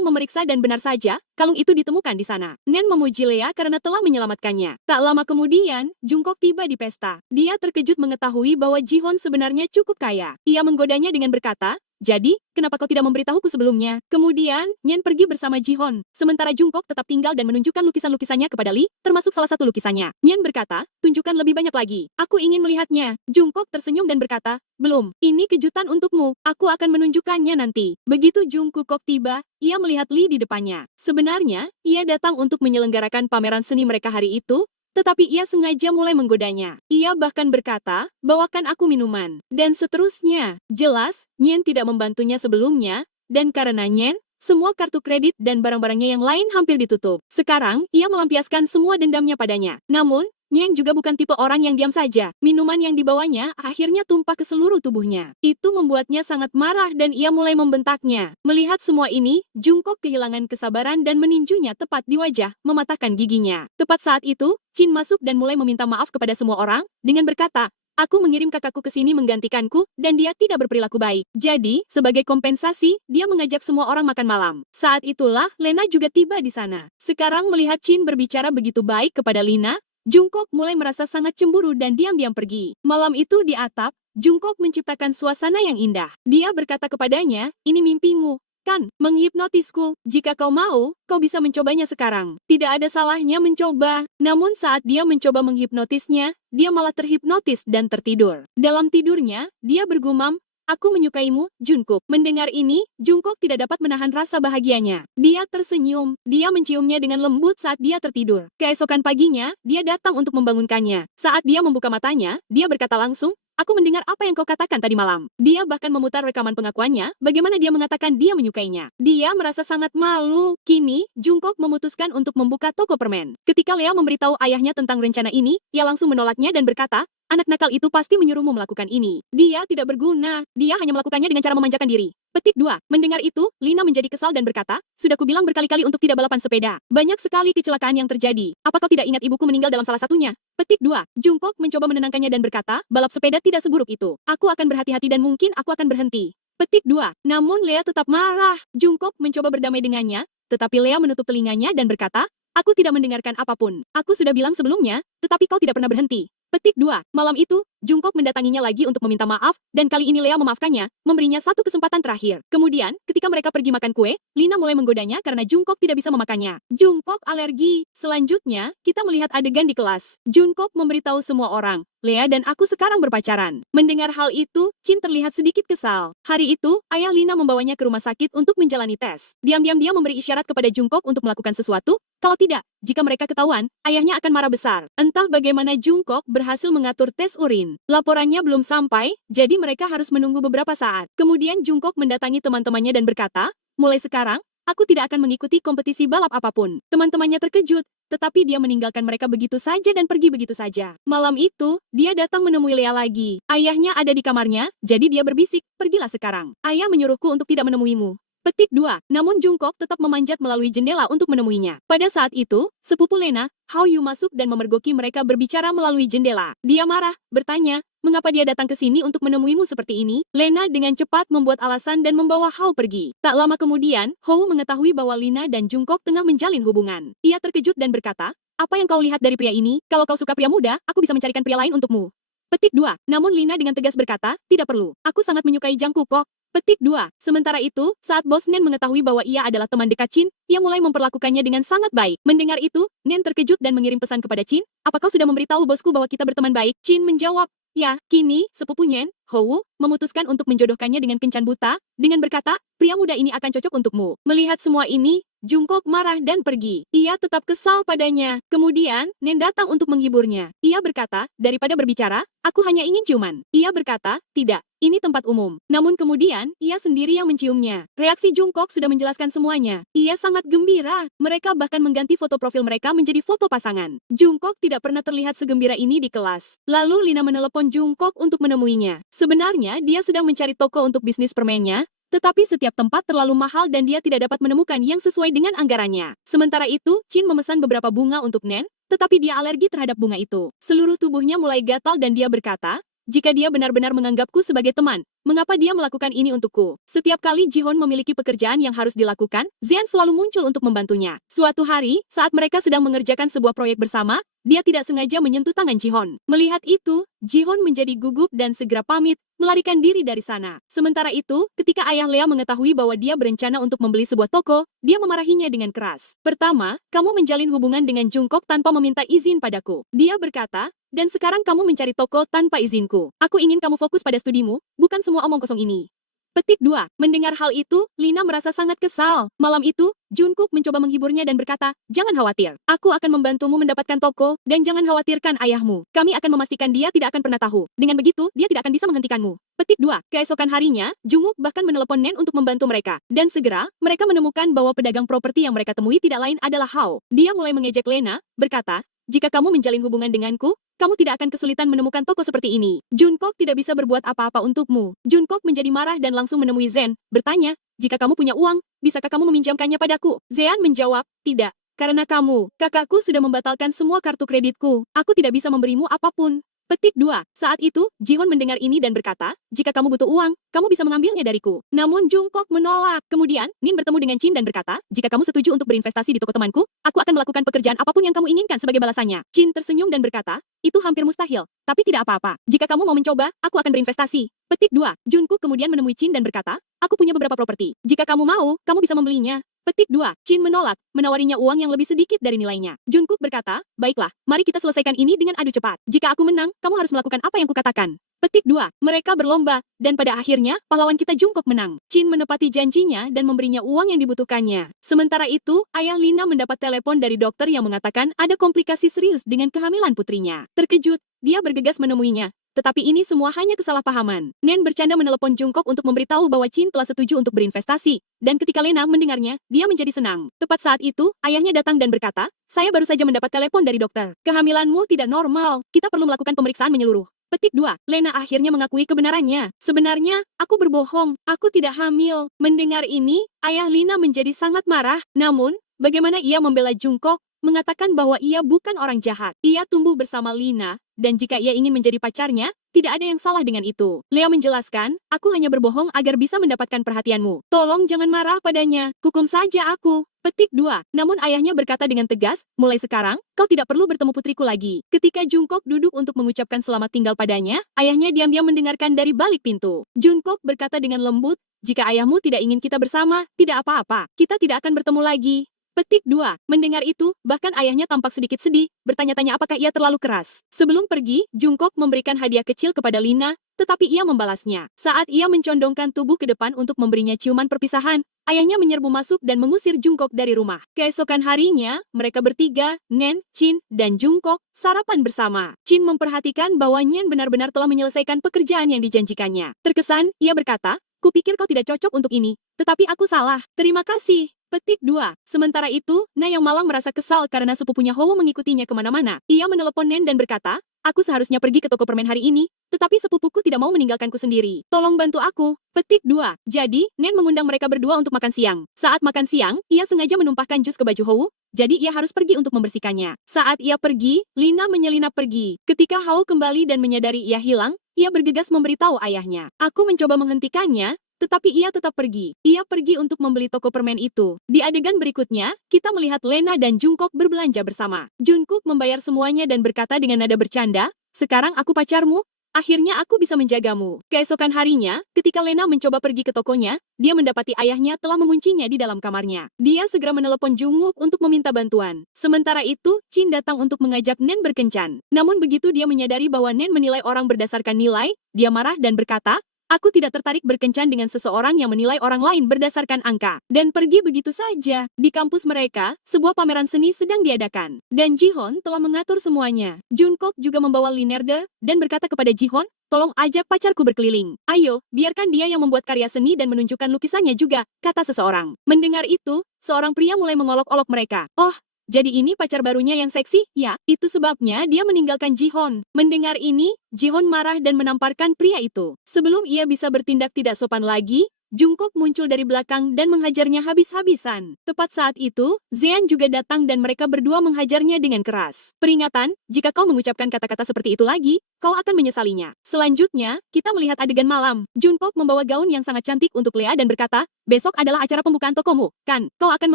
memeriksa dan benar saja, kalung itu ditemukan di sana. Nen memuji Lea karena telah menyelamatkannya. Tak lama kemudian, Jungkook tiba di pesta. Dia terkejut mengetahui bahwa Ji-hon sebenarnya cukup kaya. Ia menggodanya dengan berkata, jadi, kenapa kau tidak memberitahuku sebelumnya? Kemudian, Nyen pergi bersama Ji-hon. Sementara Jungkook tetap tinggal dan menunjukkan lukisan-lukisannya kepada Lee, termasuk salah satu lukisannya. Nyen berkata, tunjukkan lebih banyak lagi. Aku ingin melihatnya. Jungkook tersenyum dan berkata, belum, ini kejutan untukmu. Aku akan menunjukkannya nanti. Begitu Jungkook tiba, ia melihat Lee di depannya. Sebenarnya, ia datang untuk menyelenggarakan pameran seni mereka hari itu, tetapi ia sengaja mulai menggodanya. Ia bahkan berkata, bawakan aku minuman. Dan seterusnya. Jelas, Nyen tidak membantunya sebelumnya, dan karena Nyen, semua kartu kredit dan barang-barangnya yang lain hampir ditutup. Sekarang, ia melampiaskan semua dendamnya padanya. Namun, Nyen juga bukan tipe orang yang diam saja. Minuman yang dibawanya akhirnya tumpah ke seluruh tubuhnya. Itu membuatnya sangat marah dan ia mulai membentaknya. Melihat semua ini, Jungkook kehilangan kesabaran dan meninjunya tepat di wajah, mematahkan giginya. Tepat saat itu, Jin masuk dan mulai meminta maaf kepada semua orang, dengan berkata, aku mengirim kakakku ke sini menggantikanku, dan dia tidak berperilaku baik. Jadi, sebagai kompensasi, dia mengajak semua orang makan malam. Saat itulah, Lena juga tiba di sana. Sekarang melihat Jin berbicara begitu baik kepada Lina, Jungkook mulai merasa sangat cemburu dan diam-diam pergi. Malam itu di atap, Jungkook menciptakan suasana yang indah. Dia berkata kepadanya, ini mimpimu, kan, menghipnotisku. Jika kau mau, kau bisa mencobanya sekarang. Tidak ada salahnya mencoba. Namun saat dia mencoba menghipnotisnya, dia malah terhipnotis dan tertidur. Dalam tidurnya, dia bergumam, aku menyukaimu, Jungkook. Mendengar ini, Jungkook tidak dapat menahan rasa bahagianya. Dia tersenyum. Dia menciumnya dengan lembut saat dia tertidur. Keesokan paginya, dia datang untuk membangunkannya. Saat dia membuka matanya, dia berkata langsung, aku mendengar apa yang kau katakan tadi malam. Dia bahkan memutar rekaman pengakuannya, bagaimana dia mengatakan dia menyukainya. Dia merasa sangat malu. Kini, Jungkook memutuskan untuk membuka toko permen. Ketika Lea memberitahu ayahnya tentang rencana ini, ia langsung menolaknya dan berkata, anak nakal itu pasti menyuruhmu melakukan ini. Dia tidak berguna. Dia hanya melakukannya dengan cara memanjakan diri. Petik 2. Mendengar itu, Lina menjadi kesal dan berkata, sudah kubilang berkali-kali untuk tidak balapan sepeda. Banyak sekali kecelakaan yang terjadi. Apa kau tidak ingat ibuku meninggal dalam salah satunya? Petik 2. Jungkook mencoba menenangkannya dan berkata, balap sepeda tidak seburuk itu. Aku akan berhati-hati dan mungkin aku akan berhenti. Petik 2. Namun Lea tetap marah. Jungkook mencoba berdamai dengannya, tetapi Lea menutup telinganya dan berkata, aku tidak mendengarkan apapun. Aku sudah bilang sebelumnya, tetapi kau tidak pernah berhenti. Petik 2. Malam itu, Jungkook mendatanginya lagi untuk meminta maaf, dan kali ini Lea memaafkannya, memberinya satu kesempatan terakhir. Kemudian, ketika mereka pergi makan kue, Lina mulai menggodanya karena Jungkook tidak bisa memakannya. Jungkook alergi. Selanjutnya, kita melihat adegan di kelas. Jungkook memberitahu semua orang, Lea dan aku sekarang berpacaran. Mendengar hal itu, Jin terlihat sedikit kesal. Hari itu, ayah Lina membawanya ke rumah sakit untuk menjalani tes. Diam-diam dia memberi isyarat kepada Jungkook untuk melakukan sesuatu, kalau tidak, jika mereka ketahuan, ayahnya akan marah besar. Entah bagaimana Jungkook berhasil mengatur tes urin. Laporannya belum sampai, jadi mereka harus menunggu beberapa saat. Kemudian Jungkook mendatangi teman-temannya dan berkata, mulai sekarang, aku tidak akan mengikuti kompetisi balap apapun. Teman-temannya terkejut, tetapi dia meninggalkan mereka begitu saja dan pergi begitu saja. Malam itu, dia datang menemui Lea lagi. Ayahnya ada di kamarnya, jadi dia berbisik, pergilah sekarang. Ayah menyuruhku untuk tidak menemuimu. Petik 2. Namun Jungkook tetap memanjat melalui jendela untuk menemuinya. Pada saat itu, sepupu Lena, Hao Yu masuk dan memergoki mereka berbicara melalui jendela. Dia marah, bertanya, mengapa dia datang ke sini untuk menemuimu seperti ini? Lena dengan cepat membuat alasan dan membawa Hao pergi. Tak lama kemudian, Hao mengetahui bahwa Lina dan Jungkook tengah menjalin hubungan. Ia terkejut dan berkata, apa yang kau lihat dari pria ini? Kalau kau suka pria muda, aku bisa mencarikan pria lain untukmu. Petik 2. Namun Lina dengan tegas berkata, tidak perlu. Aku sangat menyukai Jang Kukok. Petik 2. Sementara itu, saat bos Nen mengetahui bahwa ia adalah teman dekat Chin, ia mulai memperlakukannya dengan sangat baik. Mendengar itu, Nen terkejut dan mengirim pesan kepada Chin, apa kau sudah memberitahu bosku bahwa kita berteman baik? Chin menjawab, ya. Kini, sepupu Nyen, Hou memutuskan untuk menjodohkannya dengan kencan buta, dengan berkata, pria muda ini akan cocok untukmu. Melihat semua ini, Jungkook marah dan pergi. Ia tetap kesal padanya. Kemudian, Nen datang untuk menghiburnya. Ia berkata, daripada berbicara, aku hanya ingin ciuman. Ia berkata, tidak, ini tempat umum. Namun kemudian, ia sendiri yang menciumnya. Reaksi Jungkook sudah menjelaskan semuanya. Ia sangat gembira. Mereka bahkan mengganti foto profil mereka menjadi foto pasangan. Jungkook tidak pernah terlihat segembira ini di kelas. Lalu Lina menelepon Jungkook untuk menemuinya. Sebenarnya, dia sedang mencari toko untuk bisnis permennya, tetapi setiap tempat terlalu mahal dan dia tidak dapat menemukan yang sesuai dengan anggarannya. Sementara itu, Chin memesan beberapa bunga untuk Nen, tetapi dia alergi terhadap bunga itu. Seluruh tubuhnya mulai gatal dan dia berkata, jika dia benar-benar menganggapku sebagai teman, mengapa dia melakukan ini untukku? Setiap kali Jihon memiliki pekerjaan yang harus dilakukan, Zian selalu muncul untuk membantunya. Suatu hari, saat mereka sedang mengerjakan sebuah proyek bersama, dia tidak sengaja menyentuh tangan Jihon. Melihat itu, Jihon menjadi gugup dan segera pamit, melarikan diri dari sana. Sementara itu, ketika ayah Lea mengetahui bahwa dia berencana untuk membeli sebuah toko, dia memarahinya dengan keras. Pertama, kamu menjalin hubungan dengan Jungkook tanpa meminta izin padaku. Dia berkata, dan sekarang kamu mencari toko tanpa izinku. Aku ingin kamu fokus pada studimu, bukan semua omong kosong ini. Petik 2. Mendengar hal itu, Lina merasa sangat kesal. Malam itu, Jungkook mencoba menghiburnya dan berkata, jangan khawatir. Aku akan membantumu mendapatkan toko, dan jangan khawatirkan ayahmu. Kami akan memastikan dia tidak akan pernah tahu. Dengan begitu, dia tidak akan bisa menghentikanmu. Petik 2. Keesokan harinya, Jungkook bahkan menelepon Nen untuk membantu mereka. Dan segera, mereka menemukan bahwa pedagang properti yang mereka temui tidak lain adalah Hao. Dia mulai mengejek Lena, berkata, jika kamu menjalin hubungan denganku, kamu tidak akan kesulitan menemukan toko seperti ini. Jungkook tidak bisa berbuat apa-apa untukmu. Jungkook menjadi marah dan langsung menemui Zen, bertanya, jika kamu punya uang, bisakah kamu meminjamkannya padaku? Zean menjawab, tidak. Karena kamu, kakakku sudah membatalkan semua kartu kreditku. Aku tidak bisa memberimu apapun. Petik 2. Saat itu, Jihon mendengar ini dan berkata, jika kamu butuh uang, kamu bisa mengambilnya dariku. Namun Jungkook menolak. Kemudian, Nin bertemu dengan Chin dan berkata, jika kamu setuju untuk berinvestasi di toko temanku, aku akan melakukan pekerjaan apapun yang kamu inginkan sebagai balasannya. Chin tersenyum dan berkata, itu hampir mustahil, tapi tidak apa-apa. Jika kamu mau mencoba, aku akan berinvestasi. Petik 2. Jungkook kemudian menemui Chin dan berkata, aku punya beberapa properti. Jika kamu mau, kamu bisa membelinya. Petik 2. Chin menolak, menawarinya uang yang lebih sedikit dari nilainya. Jungkook berkata, baiklah, mari kita selesaikan ini dengan adu cepat. Jika aku menang, kamu harus melakukan apa yang kukatakan. Petik 2. Mereka berlomba, dan pada akhirnya, pahlawan kita Jungkook menang. Chin menepati janjinya dan memberinya uang yang dibutuhkannya. Sementara itu, ayah Lina mendapat telepon dari dokter yang mengatakan ada komplikasi serius dengan kehamilan putrinya. Terkejut, dia bergegas menemuinya. Tetapi ini semua hanya kesalahpahaman. Nen bercanda menelepon Jungkook untuk memberitahu bahwa Chin telah setuju untuk berinvestasi. Dan ketika Lena mendengarnya, dia menjadi senang. Tepat saat itu, ayahnya datang dan berkata, saya baru saja mendapat telepon dari dokter. Kehamilanmu tidak normal. Kita perlu melakukan pemeriksaan menyeluruh. Petik 2. Lena akhirnya mengakui kebenarannya. Sebenarnya, aku berbohong. Aku tidak hamil. Mendengar ini, ayah Lina menjadi sangat marah. Namun, bagaimana ia membela Jungkook? Mengatakan bahwa ia bukan orang jahat. Ia tumbuh bersama Lina, dan jika ia ingin menjadi pacarnya, tidak ada yang salah dengan itu. Lea menjelaskan, aku hanya berbohong agar bisa mendapatkan perhatianmu. Tolong jangan marah padanya, hukum saja aku. Petik 2. Namun ayahnya berkata dengan tegas, mulai sekarang, kau tidak perlu bertemu putriku lagi. Ketika Jungkook duduk untuk mengucapkan selamat tinggal padanya, ayahnya diam-diam mendengarkan dari balik pintu. Jungkook berkata dengan lembut, jika ayahmu tidak ingin kita bersama, tidak apa-apa, kita tidak akan bertemu lagi. Petik 2. Mendengar itu, bahkan ayahnya tampak sedikit sedih, bertanya-tanya apakah ia terlalu keras. Sebelum pergi, Jungkook memberikan hadiah kecil kepada Lina, tetapi ia membalasnya. Saat ia mencondongkan tubuh ke depan untuk memberinya ciuman perpisahan, ayahnya menyerbu masuk dan mengusir Jungkook dari rumah. Keesokan harinya, mereka bertiga, Nen, Chin, dan Jungkook, sarapan bersama. Chin memperhatikan bahwa Nyen benar-benar telah menyelesaikan pekerjaan yang dijanjikannya. Terkesan, ia berkata, kupikir kau tidak cocok untuk ini, tetapi aku salah. Terima kasih. Petik 2. Sementara itu, Na yang malang merasa kesal karena sepupunya Hou mengikutinya kemana-mana. Ia menelepon Nen dan berkata, aku seharusnya pergi ke toko permen hari ini, tetapi sepupuku tidak mau meninggalkanku sendiri. Tolong bantu aku. Petik 2. Jadi, Nen mengundang mereka berdua untuk makan siang. Saat makan siang, ia sengaja menumpahkan jus ke baju Hou, jadi ia harus pergi untuk membersihkannya. Saat ia pergi, Lina menyelinap pergi. Ketika Hou kembali dan menyadari ia hilang, ia bergegas memberitahu ayahnya. Aku mencoba menghentikannya, tetapi ia tetap pergi. Ia pergi untuk membeli toko permen itu. Di adegan berikutnya, kita melihat Lena dan Jungkook berbelanja bersama. Jungkook membayar semuanya dan berkata dengan nada bercanda, sekarang aku pacarmu, Akhirnya aku bisa menjagamu. Keesokan harinya, ketika Lena mencoba pergi ke tokonya, dia mendapati ayahnya telah menguncinya di dalam kamarnya. Dia segera menelepon Jungwook untuk meminta bantuan. Sementara itu, Chin datang untuk mengajak Nen berkencan. Namun begitu dia menyadari bahwa Nen menilai orang berdasarkan nilai, dia marah dan berkata, "Aku tidak tertarik berkencan dengan seseorang yang menilai orang lain berdasarkan angka." Dan pergi begitu saja. Di kampus mereka, sebuah pameran seni sedang diadakan. Dan Jihon telah mengatur semuanya. Jungkook juga membawa Linerder dan berkata kepada Jihon, "Tolong ajak pacarku berkeliling. Ayo, biarkan dia yang membuat karya seni dan menunjukkan lukisannya juga," kata seseorang. Mendengar itu, seorang pria mulai mengolok-olok mereka. "Oh, jadi ini pacar barunya yang seksi?" "Ya, itu sebabnya dia meninggalkan Jihon." Mendengar ini, Jihon marah dan menamparkan pria itu. Sebelum ia bisa bertindak tidak sopan lagi, Jungkook muncul dari belakang dan menghajarnya habis-habisan. Tepat saat itu, Zean juga datang dan mereka berdua menghajarnya dengan keras. "Peringatan, jika kau mengucapkan kata-kata seperti itu lagi, kau akan menyesalinya." Selanjutnya, kita melihat adegan malam. Jungkook membawa gaun yang sangat cantik untuk Lea dan berkata, "Besok adalah acara pembukaan tokomu, kan? Kau akan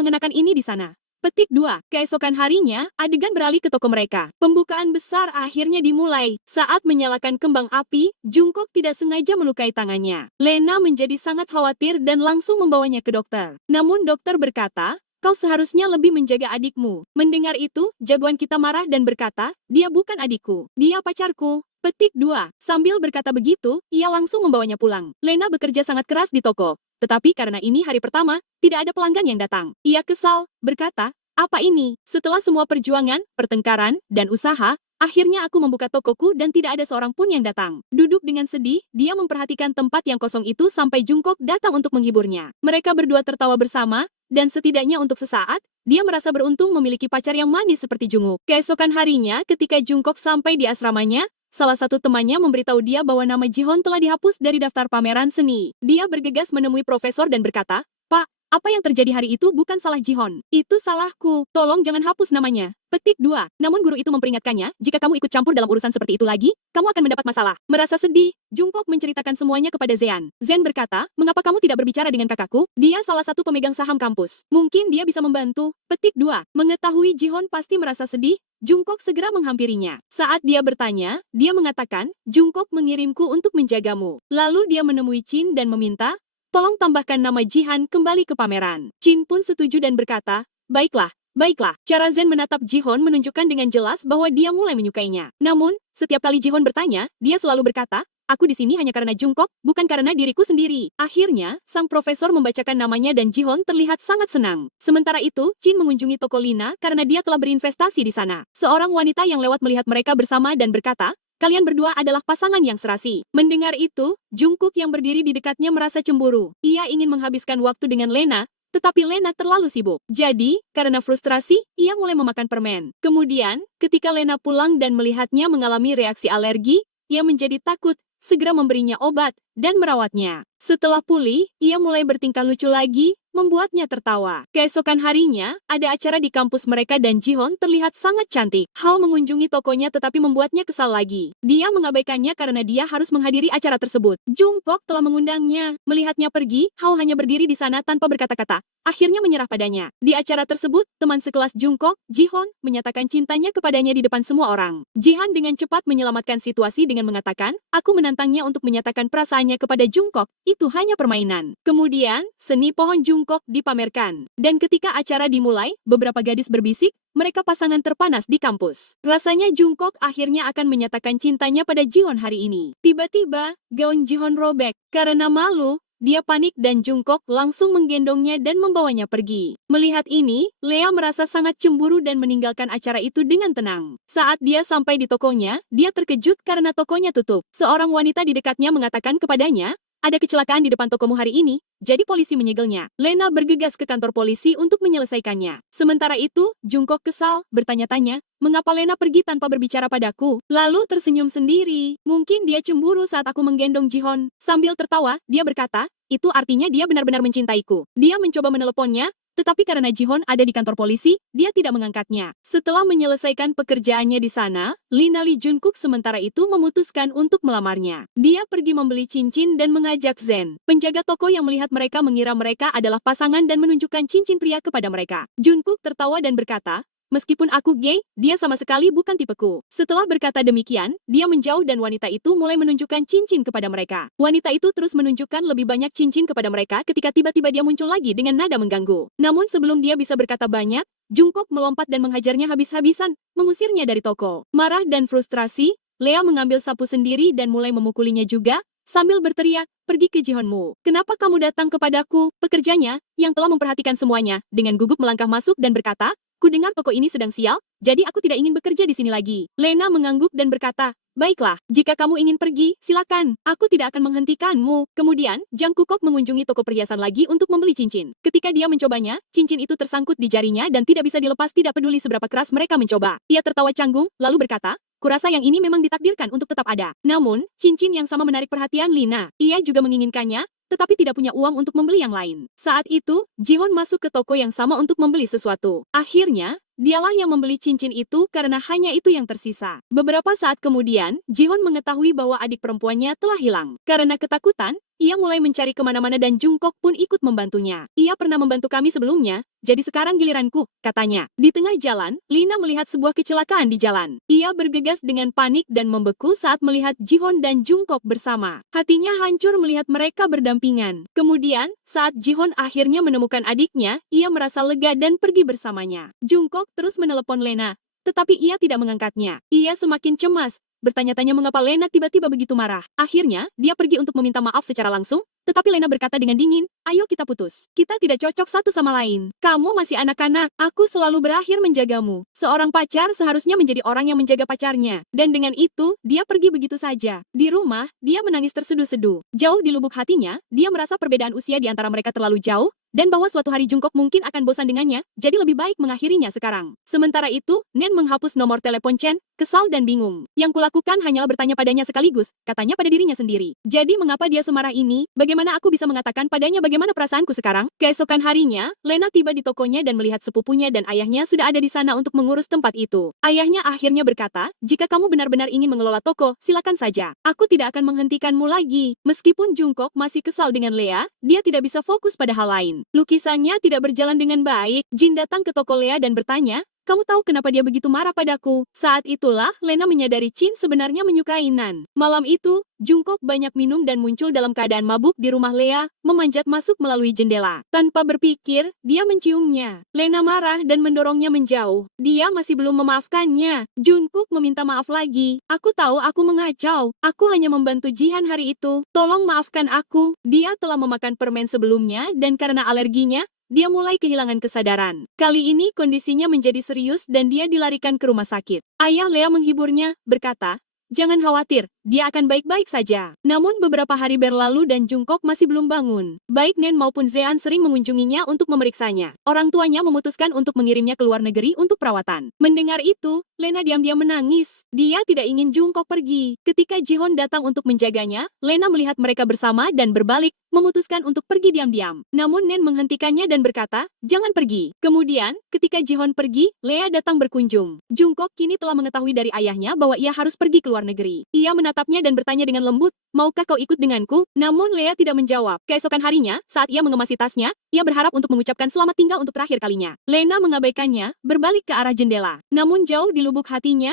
mengenakan ini di sana." Petik 2. Keesokan harinya, adegan beralih ke toko mereka. Pembukaan besar akhirnya dimulai. Saat menyalakan kembang api, Jungkook tidak sengaja melukai tangannya. Lena menjadi sangat khawatir dan langsung membawanya ke dokter. Namun dokter berkata, "Kau seharusnya lebih menjaga adikmu." Mendengar itu, jagoan kita marah dan berkata, "Dia bukan adikku, dia pacarku." Petik 2. Sambil berkata begitu, ia langsung membawanya pulang. Lena bekerja sangat keras di toko. Tetapi karena ini hari pertama, tidak ada pelanggan yang datang. Ia kesal, berkata, "Apa ini? Setelah semua perjuangan, pertengkaran, dan usaha, akhirnya aku membuka tokoku dan tidak ada seorang pun yang datang." Duduk dengan sedih, dia memperhatikan tempat yang kosong itu sampai Jungkook datang untuk menghiburnya. Mereka berdua tertawa bersama, dan setidaknya untuk sesaat, dia merasa beruntung memiliki pacar yang manis seperti Jungkook. Keesokan harinya, ketika Jungkook sampai di asramanya, salah satu temannya memberitahu dia bahwa nama Jihon telah dihapus dari daftar pameran seni. Dia bergegas menemui profesor dan berkata, "Pak, apa yang terjadi hari itu bukan salah Jihon. Itu salahku. Tolong jangan hapus namanya." Petik 2. Namun guru itu memperingatkannya, "Jika kamu ikut campur dalam urusan seperti itu lagi, kamu akan mendapat masalah." Merasa sedih, Jungkook menceritakan semuanya kepada Zean. Zean berkata, "Mengapa kamu tidak berbicara dengan kakakku? Dia salah satu pemegang saham kampus. Mungkin dia bisa membantu." Petik 2. Mengetahui Jihon pasti merasa sedih, Jungkook segera menghampirinya. Saat dia bertanya, dia mengatakan, "Jungkook mengirimku untuk menjagamu." Lalu dia menemui Chin dan meminta, "Tolong tambahkan nama Jihan kembali ke pameran." Chin pun setuju dan berkata, "Baiklah, baiklah." Cara Zen menatap Jihon menunjukkan dengan jelas bahwa dia mulai menyukainya. Namun, setiap kali Jihon bertanya, dia selalu berkata, "Aku di sini hanya karena Jungkook, bukan karena diriku sendiri." Akhirnya, sang profesor membacakan namanya dan Jihon terlihat sangat senang. Sementara itu, Chin mengunjungi toko Lina karena dia telah berinvestasi di sana. Seorang wanita yang lewat melihat mereka bersama dan berkata, "Kalian berdua adalah pasangan yang serasi." Mendengar itu, Jungkook yang berdiri di dekatnya merasa cemburu. Ia ingin menghabiskan waktu dengan Lena, tetapi Lena terlalu sibuk. Jadi, karena frustrasi, ia mulai memakan permen. Kemudian, ketika Lena pulang dan melihatnya mengalami reaksi alergi, ia menjadi takut, segera memberinya obat, dan merawatnya. Setelah pulih, ia mulai bertingkah lucu lagi, membuatnya tertawa. Keesokan harinya, ada acara di kampus mereka dan Jihon terlihat sangat cantik. Hao mengunjungi tokonya tetapi membuatnya kesal lagi. Dia mengabaikannya karena dia harus menghadiri acara tersebut. Jungkook telah mengundangnya. Melihatnya pergi, Hao hanya berdiri di sana tanpa berkata-kata. Akhirnya menyerah padanya. Di acara tersebut, teman sekelas Jungkook, Jihon, menyatakan cintanya kepadanya di depan semua orang. Jihan dengan cepat menyelamatkan situasi dengan mengatakan, "Aku menantangnya untuk menyatakan perasaannya kepada Jungkook, itu hanya permainan." Kemudian, seni pohon Jungkook dipamerkan. Dan ketika acara dimulai, beberapa gadis berbisik, mereka pasangan terpanas di kampus. Rasanya Jungkook akhirnya akan menyatakan cintanya pada Jihon hari ini. Tiba-tiba, gaun Jihon robek. Karena malu, dia panik dan Jungkook langsung menggendongnya dan membawanya pergi. Melihat ini, Lea merasa sangat cemburu dan meninggalkan acara itu dengan tenang. Saat dia sampai di tokonya, dia terkejut karena tokonya tutup. Seorang wanita di dekatnya mengatakan kepadanya, "Ada kecelakaan di depan tokomu hari ini, jadi polisi menyegelnya." Lena bergegas ke kantor polisi untuk menyelesaikannya. Sementara itu, Jungkook kesal, bertanya-tanya, "Mengapa Lena pergi tanpa berbicara padaku?" Lalu tersenyum sendiri. "Mungkin dia cemburu saat aku menggendong Jihon." Sambil tertawa, dia berkata, "Itu artinya dia benar-benar mencintaiku." Dia mencoba meneleponnya, tetapi karena Jihon ada di kantor polisi, dia tidak mengangkatnya. Setelah menyelesaikan pekerjaannya di sana, Lina Lee Jungkook sementara itu memutuskan untuk melamarnya. Dia pergi membeli cincin dan mengajak Zen. Penjaga toko yang melihat mereka mengira mereka adalah pasangan dan menunjukkan cincin pria kepada mereka. Jungkook tertawa dan berkata, Meskipun aku gay, dia sama sekali bukan tipeku. Setelah berkata demikian, dia menjauh dan wanita itu mulai menunjukkan cincin kepada mereka. Wanita itu terus menunjukkan lebih banyak cincin kepada mereka ketika tiba-tiba dia muncul lagi dengan nada mengganggu. Namun sebelum dia bisa berkata banyak, Jungkook melompat dan menghajarnya habis-habisan, mengusirnya dari toko. Marah dan frustrasi, Lea mengambil sapu sendiri dan mulai memukulinya juga, sambil berteriak, pergi ke Jihonmu. Kenapa kamu datang kepadaku? Pekerjanya, yang telah memperhatikan semuanya, dengan gugup melangkah masuk dan berkata, ku dengar toko ini sedang sial, jadi aku tidak ingin bekerja di sini lagi. Lena mengangguk dan berkata, baiklah, jika kamu ingin pergi, silakan. Aku tidak akan menghentikanmu. Kemudian, Jang Kukok mengunjungi toko perhiasan lagi untuk membeli cincin. Ketika dia mencobanya, cincin itu tersangkut di jarinya dan tidak bisa dilepas tidak peduli seberapa keras mereka mencoba. Ia tertawa canggung, lalu berkata, kurasa yang ini memang ditakdirkan untuk tetap ada. Namun, cincin yang sama menarik perhatian Lina. Ia juga menginginkannya, tetapi tidak punya uang untuk membeli yang lain. Saat itu, Jihon masuk ke toko yang sama untuk membeli sesuatu. Akhirnya, dialah yang membeli cincin itu karena hanya itu yang tersisa. Beberapa saat kemudian, Jihon mengetahui bahwa adik perempuannya telah hilang. Karena ketakutan, ia mulai mencari kemana-mana dan Jungkook pun ikut membantunya. Ia pernah membantu kami sebelumnya, jadi sekarang giliranku, katanya. Di tengah jalan, Lina melihat sebuah kecelakaan di jalan. Ia bergegas dengan panik dan membeku saat melihat Jihon dan Jungkook bersama. Hatinya hancur melihat mereka berdampingan. Kemudian, saat Jihon akhirnya menemukan adiknya, ia merasa lega dan pergi bersamanya. Jungkook terus menelepon Lena, tetapi ia tidak mengangkatnya. Ia semakin cemas, bertanya-tanya mengapa Lena tiba-tiba begitu marah. Akhirnya, dia pergi untuk meminta maaf secara langsung, tetapi Lena berkata dengan dingin, ayo kita putus. Kita tidak cocok satu sama lain. Kamu masih anak-anak, aku selalu berakhir menjagamu. Seorang pacar seharusnya menjadi orang yang menjaga pacarnya. Dan dengan itu, dia pergi begitu saja. Di rumah, dia menangis terseduh-seduh. Jauh di lubuk hatinya, dia merasa perbedaan usia di antara mereka terlalu jauh, dan bahwa suatu hari Jungkook mungkin akan bosan dengannya, jadi lebih baik mengakhirinya sekarang. Sementara itu, Nen menghapus nomor telepon Chen, kesal dan bingung. Yang kulakukan hanyalah bertanya padanya sekaligus, katanya pada dirinya sendiri. Jadi mengapa dia semarah ini? Bagaimana aku bisa mengatakan padanya bagaimana perasaanku sekarang? Keesokan harinya, Lena tiba di tokonya dan melihat sepupunya dan ayahnya sudah ada di sana untuk mengurus tempat itu. Ayahnya akhirnya berkata, jika kamu benar-benar ingin mengelola toko, silakan saja. Aku tidak akan menghentikanmu lagi. Meskipun Jungkook masih kesal dengan Lea, dia tidak bisa fokus pada hal lain. Lukisannya tidak berjalan dengan baik. Jin datang ke toko Lea dan bertanya, kamu tahu kenapa dia begitu marah padaku? Saat itulah, Lena menyadari Jin sebenarnya menyukai Nan. Malam itu, Jungkook banyak minum dan muncul dalam keadaan mabuk di rumah Lea, memanjat masuk melalui jendela. Tanpa berpikir, dia menciumnya. Lena marah dan mendorongnya menjauh. Dia masih belum memaafkannya. Jungkook meminta maaf lagi. Aku tahu aku mengacau. Aku hanya membantu Jihan hari itu. Tolong maafkan aku. Dia telah memakan permen sebelumnya dan karena alerginya, dia mulai kehilangan kesadaran. Kali ini kondisinya menjadi serius dan dia dilarikan ke rumah sakit. Ayah Lea menghiburnya, berkata, jangan khawatir, dia akan baik-baik saja. Namun beberapa hari berlalu dan Jungkook masih belum bangun. Baik Nen maupun Zean sering mengunjunginya untuk memeriksanya. Orang tuanya memutuskan untuk mengirimnya ke luar negeri untuk perawatan. Mendengar itu, Lena diam-diam menangis. Dia tidak ingin Jungkook pergi. Ketika Jihon datang untuk menjaganya, Lena melihat mereka bersama dan berbalik, memutuskan untuk pergi diam-diam. Namun Nen menghentikannya dan berkata, jangan pergi. Kemudian, ketika Jihon pergi, Lea datang berkunjung. Jungkook kini telah mengetahui dari ayahnya bahwa ia harus pergi ke luar negeri. Ia menatapnya dan bertanya dengan lembut, maukah kau ikut denganku? Namun Lea tidak menjawab. Keesokan harinya, saat ia mengemasi tasnya, ia berharap untuk mengucapkan selamat tinggal untuk terakhir kalinya. Lena mengabaikannya, berbalik ke arah jendela. Namun jauh di lubuk hatinya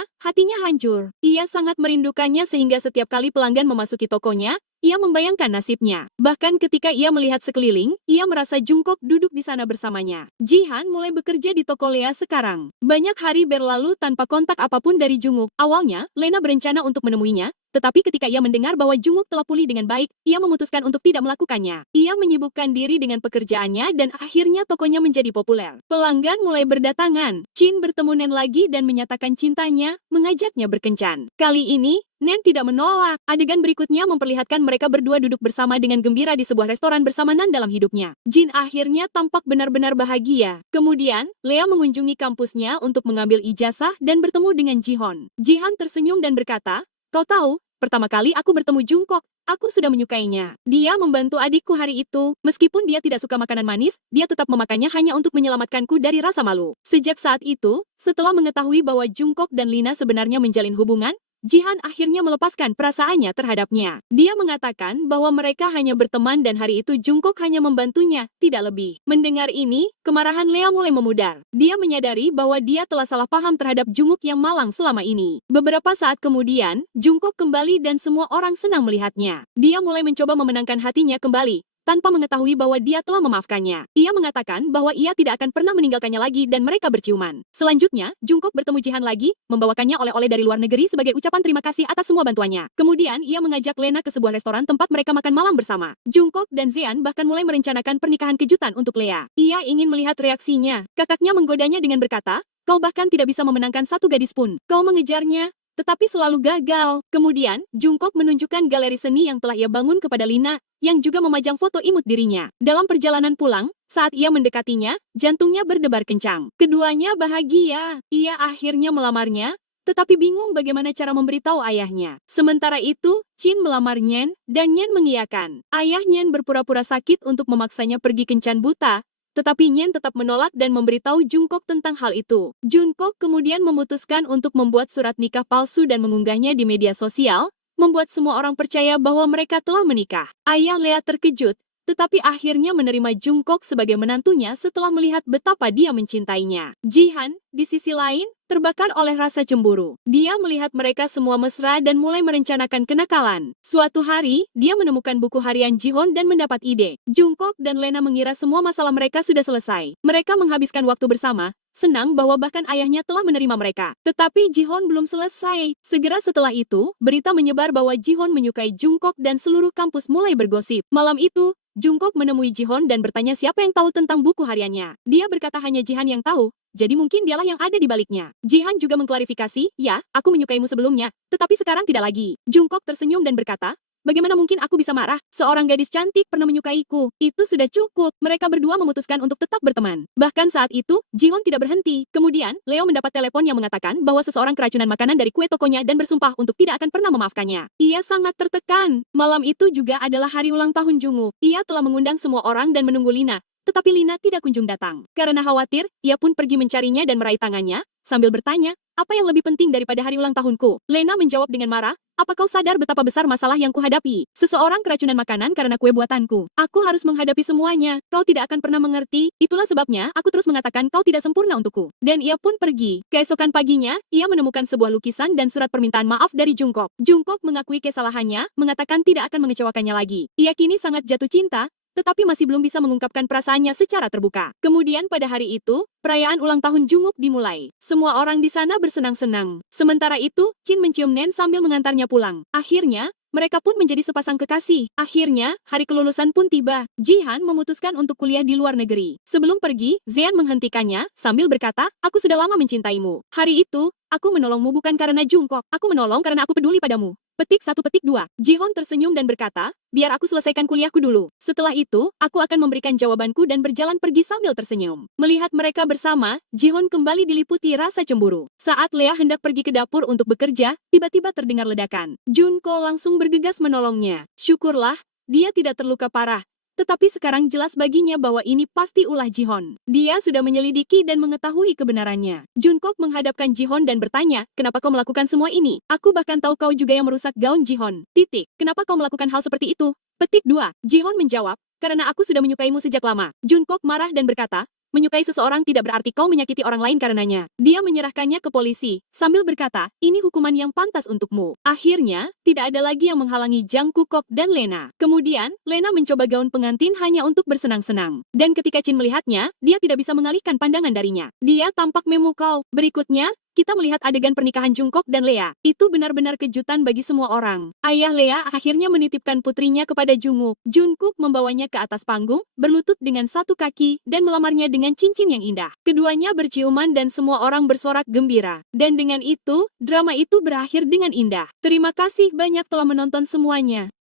hancur. Ia sangat merindukannya sehingga setiap kali pelanggan memasuki tokonya, ia membayangkan nasibnya. Bahkan ketika ia melihat sekeliling, ia merasa Jungkook duduk di sana bersamanya. Jihan mulai bekerja di toko Lea sekarang. Banyak hari berlalu tanpa kontak apapun dari Jungkook. Awalnya, Lena berencana untuk menemuinya, tetapi ketika ia mendengar bahwa Jungkook telah pulih dengan baik, ia memutuskan untuk tidak melakukannya. Ia menyibukkan diri dengan pekerjaannya dan akhirnya tokonya menjadi populer. Pelanggan mulai berdatangan. Jin bertemu Nen lagi dan menyatakan cintanya, mengajaknya berkencan. Kali ini, Nen tidak menolak. Adegan berikutnya memperlihatkan mereka berdua duduk bersama dengan gembira di sebuah restoran bersama Nan dalam hidupnya. Jin akhirnya tampak benar-benar bahagia. Kemudian, Lea mengunjungi kampusnya untuk mengambil ijazah dan bertemu dengan Jihon. Jihan tersenyum dan berkata, kau tahu, pertama kali aku bertemu Jungkook, aku sudah menyukainya. Dia membantu adikku hari itu. Meskipun dia tidak suka makanan manis, dia tetap memakannya hanya untuk menyelamatkanku dari rasa malu. Sejak saat itu, setelah mengetahui bahwa Jungkook dan Lina sebenarnya menjalin hubungan, Jihan akhirnya melepaskan perasaannya terhadapnya. Dia mengatakan bahwa mereka hanya berteman dan hari itu Jungkook hanya membantunya, tidak lebih. Mendengar ini, kemarahan Lea mulai memudar. Dia menyadari bahwa dia telah salah paham terhadap Jungkook yang malang selama ini. Beberapa saat kemudian, Jungkook kembali dan semua orang senang melihatnya. Dia mulai mencoba memenangkan hatinya kembali, tanpa mengetahui bahwa dia telah memaafkannya. Ia mengatakan bahwa ia tidak akan pernah meninggalkannya lagi dan mereka berciuman. Selanjutnya, Jungkook bertemu Jihan lagi, membawakannya oleh-oleh dari luar negeri sebagai ucapan terima kasih atas semua bantuannya. Kemudian, ia mengajak Lena ke sebuah restoran tempat mereka makan malam bersama. Jungkook dan Zean bahkan mulai merencanakan pernikahan kejutan untuk Lea. Ia ingin melihat reaksinya. Kakaknya menggodanya dengan berkata, "Kau bahkan tidak bisa memenangkan satu gadis pun. Kau mengejarnya, tetapi selalu gagal." Kemudian, Jungkook menunjukkan galeri seni yang telah ia bangun kepada Lina, yang juga memajang foto imut dirinya. Dalam perjalanan pulang, saat ia mendekatinya, jantungnya berdebar kencang. Keduanya bahagia. Ia akhirnya melamarnya, tetapi bingung bagaimana cara memberitahu ayahnya. Sementara itu, Chin melamar Nyen, dan Nyen mengiyakan. Ayah Nyen berpura-pura sakit untuk memaksanya pergi kencan buta, tetapi Nyen tetap menolak dan memberitahu Jungkook tentang hal itu. Jungkook kemudian memutuskan untuk membuat surat nikah palsu dan mengunggahnya di media sosial, membuat semua orang percaya bahwa mereka telah menikah. Ayah Lea terkejut, tetapi akhirnya menerima Jungkook sebagai menantunya setelah melihat betapa dia mencintainya. Jihan, di sisi lain, terbakar oleh rasa cemburu. Dia melihat mereka semua mesra dan mulai merencanakan kenakalan. Suatu hari, dia menemukan buku harian Jihon dan mendapat ide. Jungkook dan Lena mengira semua masalah mereka sudah selesai. Mereka menghabiskan waktu bersama, senang bahwa bahkan ayahnya telah menerima mereka. Tetapi Jihon belum selesai. Segera setelah itu, berita menyebar bahwa Jihon menyukai Jungkook dan seluruh kampus mulai bergosip. Malam itu, Jungkook menemui Jihon dan bertanya siapa yang tahu tentang buku hariannya. Dia berkata hanya Jihan yang tahu, jadi mungkin dialah yang ada di baliknya. Jihan juga mengklarifikasi, "Ya, aku menyukaimu sebelumnya, tetapi sekarang tidak lagi." Jungkook tersenyum dan berkata, "Bagaimana mungkin aku bisa marah? Seorang gadis cantik pernah menyukaiku. Itu sudah cukup." Mereka berdua memutuskan untuk tetap berteman. Bahkan saat itu, Jihon tidak berhenti. Kemudian, Leo mendapat telepon yang mengatakan bahwa seseorang keracunan makanan dari kue tokonya dan bersumpah untuk tidak akan pernah memaafkannya. Ia sangat tertekan. Malam itu juga adalah hari ulang tahun Jungu. Ia telah mengundang semua orang dan menunggu Lina. Tetapi Lina tidak kunjung datang. Karena khawatir, ia pun pergi mencarinya dan meraih tangannya, sambil bertanya, "Apa yang lebih penting daripada hari ulang tahunku?" Lena menjawab dengan marah, "Apa kau sadar betapa besar masalah yang kuhadapi? Seseorang keracunan makanan karena kue buatanku. Aku harus menghadapi semuanya. Kau tidak akan pernah mengerti, itulah sebabnya aku terus mengatakan kau tidak sempurna untukku." Dan ia pun pergi. Keesokan paginya, ia menemukan sebuah lukisan dan surat permintaan maaf dari Jungkook. Jungkook mengakui kesalahannya, mengatakan tidak akan mengecewakannya lagi. Ia kini sangat jatuh cinta, tetapi masih belum bisa mengungkapkan perasaannya secara terbuka. Kemudian pada hari itu, perayaan ulang tahun Jungkook dimulai. Semua orang di sana bersenang-senang. Sementara itu, Chin mencium Nen sambil mengantarnya pulang. Akhirnya, mereka pun menjadi sepasang kekasih. Akhirnya, hari kelulusan pun tiba. Jihan memutuskan untuk kuliah di luar negeri. Sebelum pergi, Zean menghentikannya sambil berkata, "Aku sudah lama mencintaimu. Hari itu, aku menolongmu bukan karena Jungkook. Aku menolong karena aku peduli padamu." Petik 1 petik 2. Jihon tersenyum dan berkata, "Biar aku selesaikan kuliahku dulu. Setelah itu, aku akan memberikan jawabanku," dan berjalan pergi sambil tersenyum. Melihat mereka bersama, Jihon kembali diliputi rasa cemburu. Saat Lea hendak pergi ke dapur untuk bekerja, tiba-tiba terdengar ledakan. Junko langsung bergegas menolongnya. Syukurlah, dia tidak terluka parah. Tetapi sekarang jelas baginya bahwa ini pasti ulah Jihon. Dia sudah menyelidiki dan mengetahui kebenarannya. Jungkook menghadapkan Jihon dan bertanya, "Kenapa kau melakukan semua ini? Aku bahkan tahu kau juga yang merusak gaun Jihon. Titik. Kenapa kau melakukan hal seperti itu?" Petik 2. Jihon menjawab, "Karena aku sudah menyukaimu sejak lama." Jungkook marah dan berkata, "Menyukai seseorang tidak berarti kau menyakiti orang lain karenanya." Dia menyerahkannya ke polisi, sambil berkata, "Ini hukuman yang pantas untukmu." Akhirnya, tidak ada lagi yang menghalangi Jang Kukok dan Lena. Kemudian, Lena mencoba gaun pengantin hanya untuk bersenang-senang. Dan ketika Chin melihatnya, dia tidak bisa mengalihkan pandangan darinya. Dia tampak memukau. Berikutnya, kita melihat adegan pernikahan Jungkook dan Lea. Itu benar-benar kejutan bagi semua orang. Ayah Lea akhirnya menitipkan putrinya kepada Jungkook. Jungkook membawanya ke atas panggung, berlutut dengan satu kaki, dan melamarnya dengan cincin yang indah. Keduanya berciuman dan semua orang bersorak gembira. Dan dengan itu, drama itu berakhir dengan indah. Terima kasih banyak telah menonton semuanya.